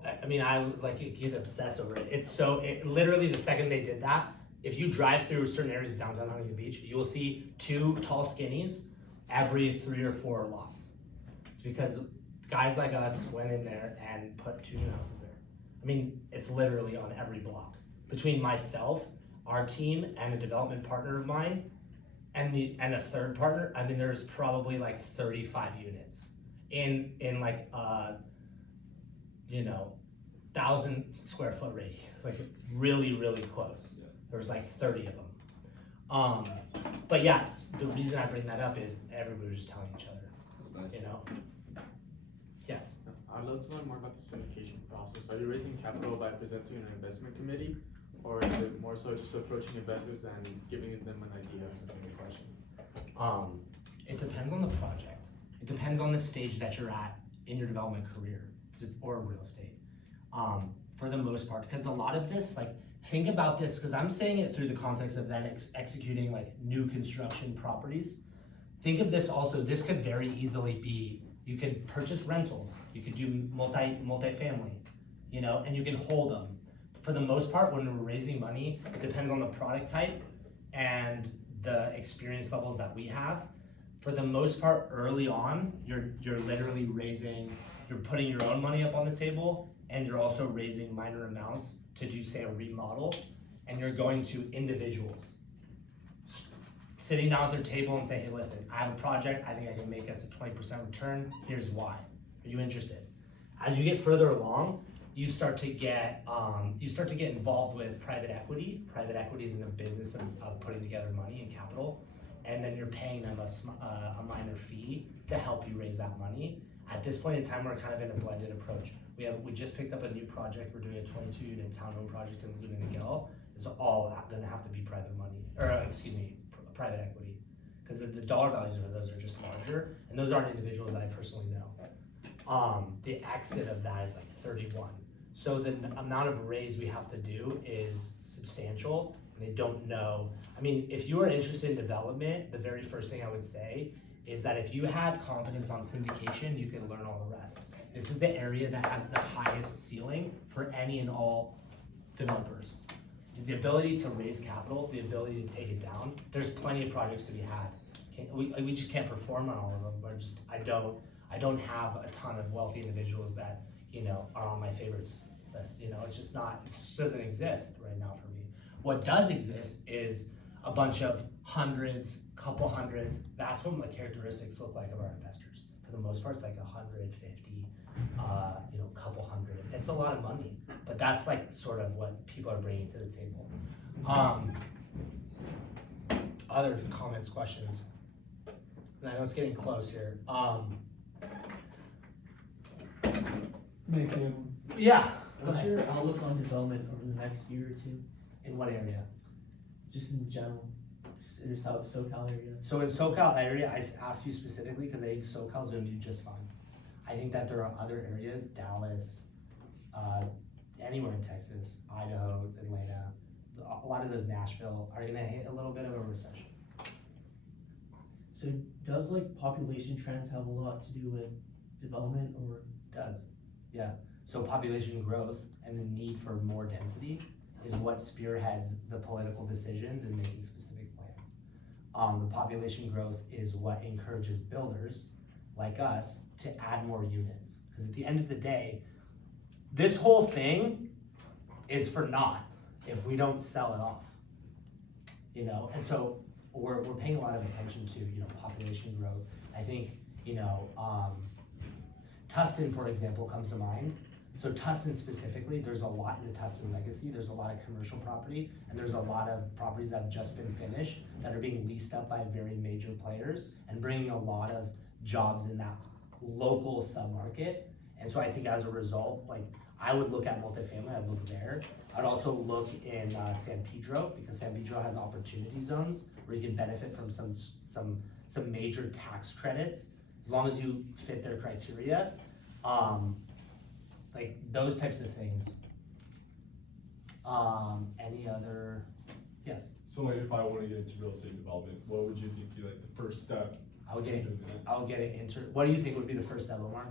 I like get obsessed over it. It's so literally the second they did that, if you drive through certain areas of downtown Huntington Beach, you will see 2 tall skinnies every 3 or 4 lots. It's because guys like us went in there and put 2 new houses there. I mean, it's literally on every block. Between myself, our team, and a development partner of mine, and a third partner, I mean, there's probably like 35 units in like 1,000 square foot radius, like really, really close. There's like 30 of them. But yeah, the reason I bring that up is everybody was just telling each other, That's nice. you know? Yes. I'd love to learn more about the syndication process. Are you raising capital by presenting an investment committee? Or is it more so just approaching investors and giving them an idea? That's a good question. It depends on the project. It depends on the stage that you're at in your development career or real estate. For the most part, because a lot of this, like, think about this, because I'm saying it through the context of then executing like new construction properties. Think of this also, this could very easily be, you could purchase rentals, you could do multifamily, and you can hold them. For the most part, when we're raising money, it depends on the product type and the experience levels that we have. For the most part, early on, you're literally you're putting your own money up on the table, and you're also raising minor amounts to do, say, a remodel, and you're going to individuals, sitting down at their table and say, hey, listen, I have a project, I think I can make us a 20% return, here's why. Are you interested? As you get further along, you start to get involved with private equity. Private equity is in the business of putting together money and capital, and then you're paying them a minor fee to help you raise that money. At this point in time, we're kind of in a blended approach. We just picked up a new project. We're doing a 22-unit townhome project in Laguna Niguel. It's all gonna have to be private money, private equity, because the dollar values of those are just larger, and those aren't individuals that I personally know. The exit of that is like 31. So the amount of raise we have to do is substantial, and they don't know. I mean, if you are interested in development, the very first thing I would say is that if you had confidence on syndication, you can learn all the rest. This is the area that has the highest ceiling for any and all developers. Is the ability to raise capital, the ability to take it down. There's plenty of projects to be had. We just can't perform on all of them. I don't have a ton of wealthy individuals that are on my favorites list. It just doesn't exist right now for me. What does exist is a bunch of hundreds, couple hundreds. That's what my characteristics look like of our investors. For the most part, it's like 150, couple hundred. It's a lot of money, but that's like sort of what people are bringing to the table. Other comments, questions? And I know it's getting close here. Nick, Yeah. What's your outlook on development over the next year or two? In what area? Just in general, just in your SoCal area. So in SoCal area, I ask you specifically because I think SoCal's gonna do just fine. I think that there are other areas, Dallas, anywhere in Texas, Idaho, Atlanta, a lot of those, Nashville, are gonna hit a little bit of a recession. So does population trends have a lot to do with development, or? Does, yeah. So population growth and the need for more density is what spearheads the political decisions in making specific plans. The population growth is what encourages builders like us to add more units. Because at the end of the day, this whole thing is for naught if we don't sell it off. And so we're paying a lot of attention to population growth. I think Tustin, for example, comes to mind. So Tustin specifically, there's a lot in the Tustin legacy. There's a lot of commercial property, and there's a lot of properties that have just been finished that are being leased up by very major players and bringing a lot of jobs in that local submarket. And so I think as a result, I would look at multifamily, I'd look there. I'd also look in San Pedro, because San Pedro has opportunity zones where you can benefit from some major tax credits, as long as you fit their criteria. Like those types of things. Any other, yes? So like if I want to get into real estate development, what would you think be like the first step? I would get it what do you think would be the first step, Omar?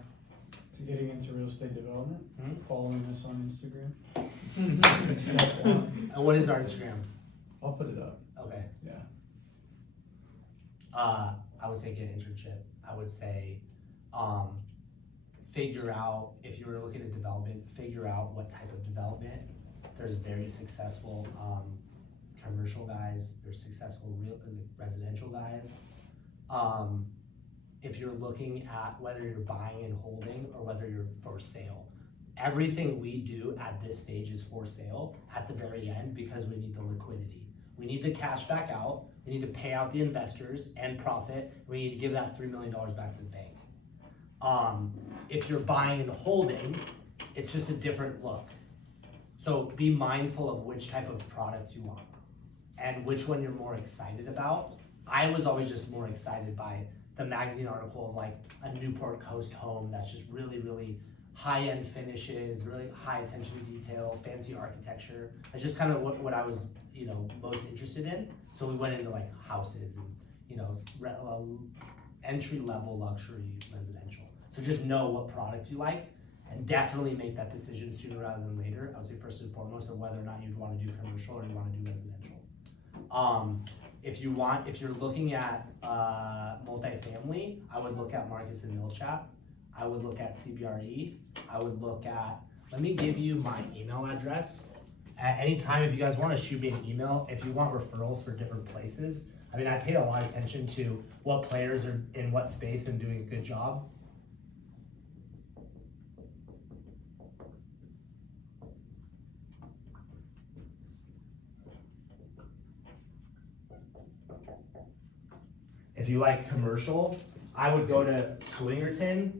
To getting into real estate development, following us on Instagram. Mm-hmm. And what is our Instagram? I'll put it up. Okay. Yeah. I would say get an internship. I would say, figure out, if you were looking at development, figure out what type of development. There's very successful, commercial guys, there's successful residential guys. If you're looking at whether you're buying and holding or whether you're for sale, everything we do at this stage is for sale at the very end, because we need the liquidity. We need the cash back out, we need to pay out the investors and profit, we need to give that $3 million back to the bank. If you're buying and holding, it's just a different look. So be mindful of which type of product you want and which one you're more excited about. I was always just more excited by the magazine article of like a Newport Coast home that's just really, really high-end finishes, really high attention to detail, fancy architecture. That's just kind of what I was, most interested in. So we went into like houses and, entry-level luxury residential. So just know what product you like and definitely make that decision sooner rather than later. I would say first and foremost of whether or not you'd want to do commercial or you want to do residential. If you're looking at multifamily, I would look at Marcus and Millchap. I would look at CBRE. I would look at, let me give you my email address. At any time, if you guys want to shoot me an email, if you want referrals for different places, I mean, I pay a lot of attention to what players are in what space and doing a good job. If you like commercial, I would go to Swingerton,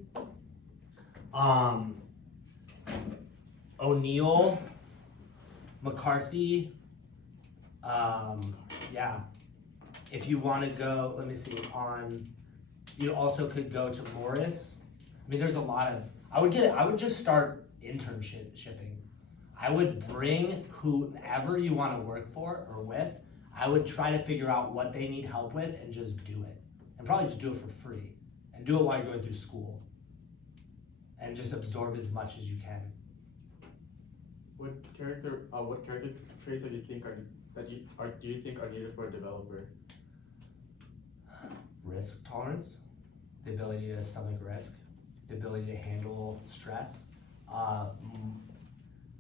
O'Neill, McCarthy. Yeah. If you want to go, let me see, you also could go to Morris. I mean, there's a lot of, I would just start shipping. I would bring whoever you want to work for or with. I would try to figure out what they need help with and just do it. And probably just do it for free. And do it while you're going through school. And just absorb as much as you can. What character traits do you think are needed for a developer? Risk tolerance, the ability to stomach risk, the ability to handle stress,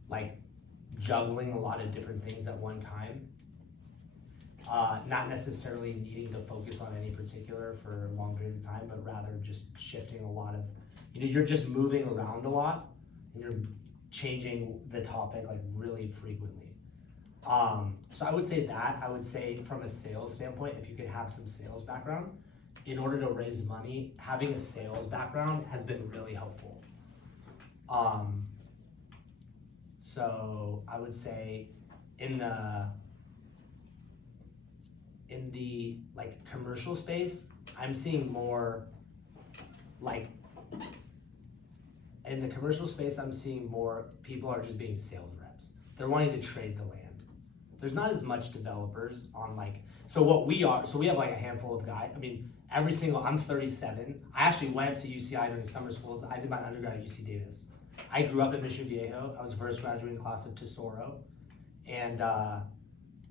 like juggling a lot of different things at one time. Not necessarily needing to focus on any particular for a long period of time, but rather just shifting a lot of, you're just moving around a lot and you're changing the topic like really frequently. So I would say that. I would say from a sales standpoint, if you could have some sales background, in order to raise money, having a sales background has been really helpful. So I would say in the like commercial space, I'm seeing more like, in the commercial space, I'm seeing more people are just being sales reps. They're wanting to trade the land. There's not as much developers on like, so we have like a handful of guys. I mean, I'm 37. I actually went to UCI during summer schools. I did my undergrad at UC Davis. I grew up in Mission Viejo. I was the first graduating class of Tesoro. And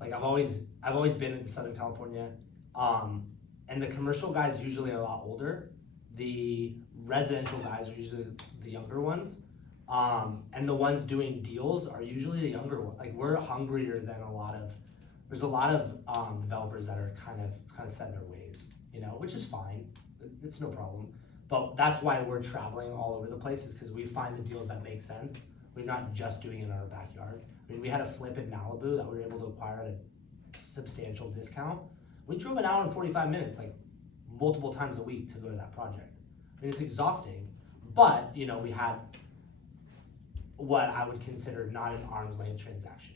like I've always been in Southern California. And the commercial guys usually are a lot older. The residential guys are usually the younger ones. And the ones doing deals are usually the younger ones. Like we're hungrier than there's a lot of developers that are kind of set in their ways, which is fine. It's no problem. But that's why we're traveling all over the place, is because we find the deals that make sense. We're not just doing it in our backyard. I mean, we had a flip in Malibu that we were able to acquire at a substantial discount. We drove an hour and 45 minutes, like multiple times a week to go to that project. I mean, it's exhausting, but we had what I would consider not an arm's length transaction.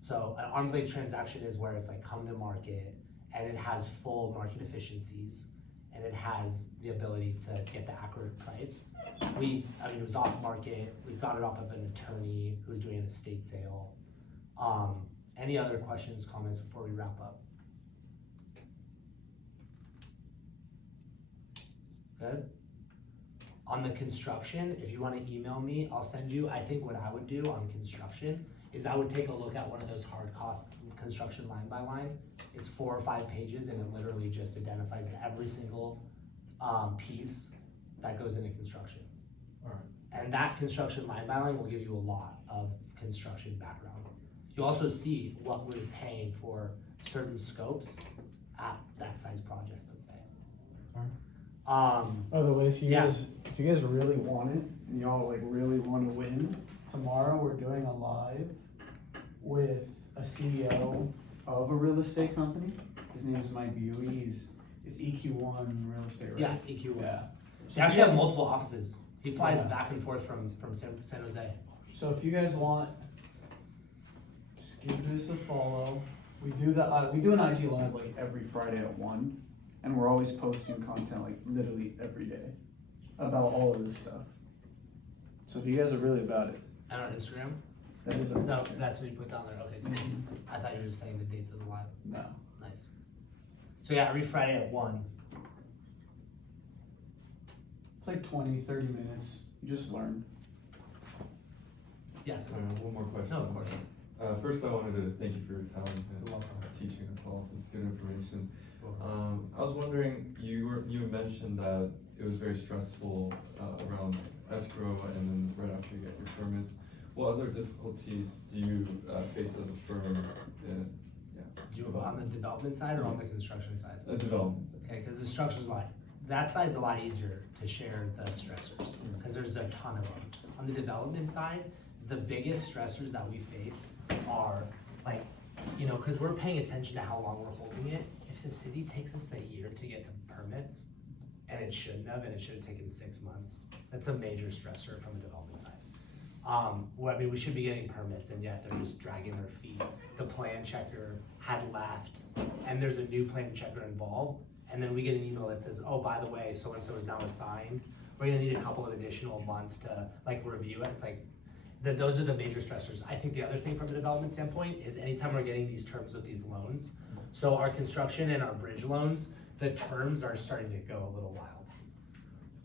So an arm's length transaction is where it's like come to market and it has full market efficiencies and it has the ability to get the accurate price. It was off market. We got it off of an attorney who was doing an estate sale. Any other questions, comments before we wrap up? Good. On the construction, if you want to email me, I'll send you, I think what I would do on construction is I would take a look at one of those hard cost construction line by line. It's 4 or 5 pages and it literally just identifies every single piece that goes into construction. Alright. And that construction line by line will give you a lot of construction background. You'll also see what we're paying for certain scopes at that size project, let's say. By the way, if you Yeah. guys really want it, and y'all like really want to win, tomorrow we're doing a live with a CEO of a real estate company. His name is Mike Buey. It's EQ1 Real Estate, right? Yeah, EQ1. Yeah. They actually have multiple offices. He flies back and forth from San Jose. So if you guys want, just give this a follow. We do an IG live like every Friday at 1, and we're always posting content like literally every day about all of this stuff. So if you guys are really about it, And on Instagram? that is our No, Instagram. that's what you put down there, okay. I thought you were just saying the dates of the live. No. Nice. So yeah, every Friday at 1. It's like 20, 30 minutes. You just learn. Yes. One more question. No, of course. First, I wanted to thank you for your time and You're welcome. teaching us all this good information. I was wondering, you mentioned that it was very stressful around escrow and then right after you get your permits. What other difficulties do you face as a firm? Do you on the development side or on the construction side? Development. Okay, because the structure's that side's a lot easier to share the stressors, because there's a ton of them. On the development side, the biggest stressors that we face are like, because we're paying attention to how long we're holding it. If the city takes us a year to get the permits, and it shouldn't have, and it should have taken 6 months, that's a major stressor from the development side. We should be getting permits, and yet they're just dragging their feet. The plan checker had left, and there's a new plan checker involved, and then we get an email that says, oh, by the way, so-and-so is now assigned. We're gonna need a couple of additional months to review it. It's like, those are the major stressors. I think the other thing from a development standpoint is anytime we're getting these terms with these loans, so our construction and our bridge loans, the terms are starting to go a little wild,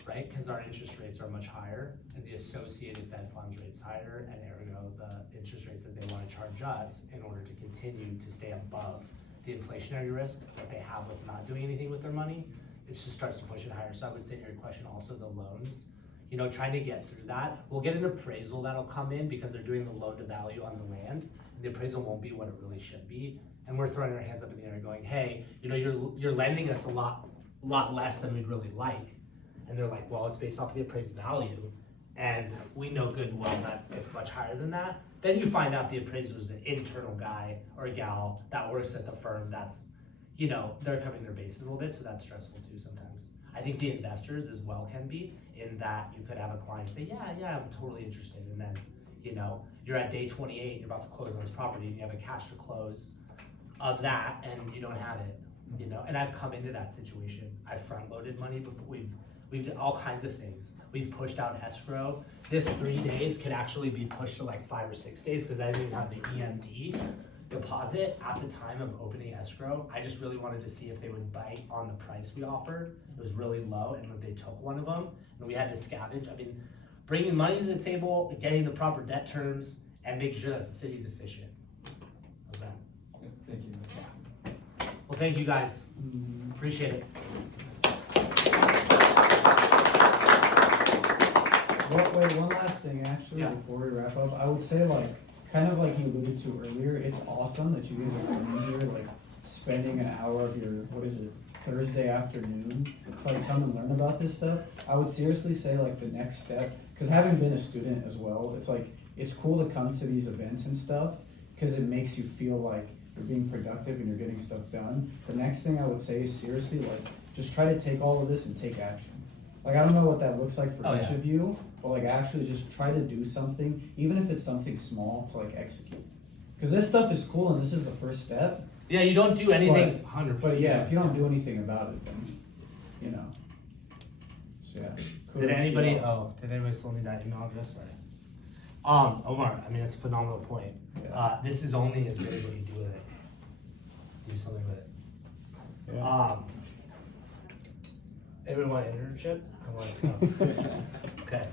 right? Because our interest rates are much higher and the associated Fed funds rates higher, and ergo the interest rates that they want to charge us in order to continue to stay above the inflationary risk that they have with not doing anything with their money, it just starts to push it higher. So I would say to your question also the loans, trying to get through that. We'll get an appraisal that'll come in because they're doing the loan to value on the land. The appraisal won't be what it really should be. And we're throwing our hands up in the air going, hey, you're lending us a lot less than we'd really like. And they're like, well, it's based off of the appraised value. And we know good and well that it's much higher than that. Then you find out the appraiser is an internal guy or gal that works at the firm that's, they're covering their bases a little bit, so that's stressful too sometimes. I think the investors as well can be, in that you could have a client say, yeah, I'm totally interested. And then, you're at day 28, and you're about to close on this property, and you have a cash to close of that, and you don't have it, And I've come into that situation. I've front loaded money before. We've done all kinds of things. We've pushed out escrow. This 3 days could actually be pushed to like 5 or 6 days because I didn't even have the EMD deposit at the time of opening escrow. I just really wanted to see if they would bite on the price we offered. It was really low, and they took one of them, and we had to scavenge. Bringing money to the table, getting the proper debt terms, and making sure that the city's efficient. How's that? Thank you. Well, thank you guys. Appreciate it. Wait, one last thing actually, Yeah. before we wrap up. I would say kind of like you alluded to earlier, it's awesome that you guys are coming here, spending an hour of your, Thursday afternoon to come and learn about this stuff. I would seriously say the next step, because having been a student as well, it's cool to come to these events and stuff because it makes you feel like you're being productive and you're getting stuff done. The next thing I would say is seriously just try to take all of this and take action. I don't know what that looks like for each of you, but like actually just try to do something, even if it's something small, to like execute. Cause this stuff is cool and this is the first step, Yeah, you don't do anything 100%. but yeah, if you don't do anything about it, then, you know. So yeah. Did kudos to anybody, y'all. did anybody still need that email address? Sorry. Omar, I mean, it's a phenomenal point. Yeah. This is only as good as what you do with it. Do something with it. Yeah. Everyone want an internship? I want to go. Okay.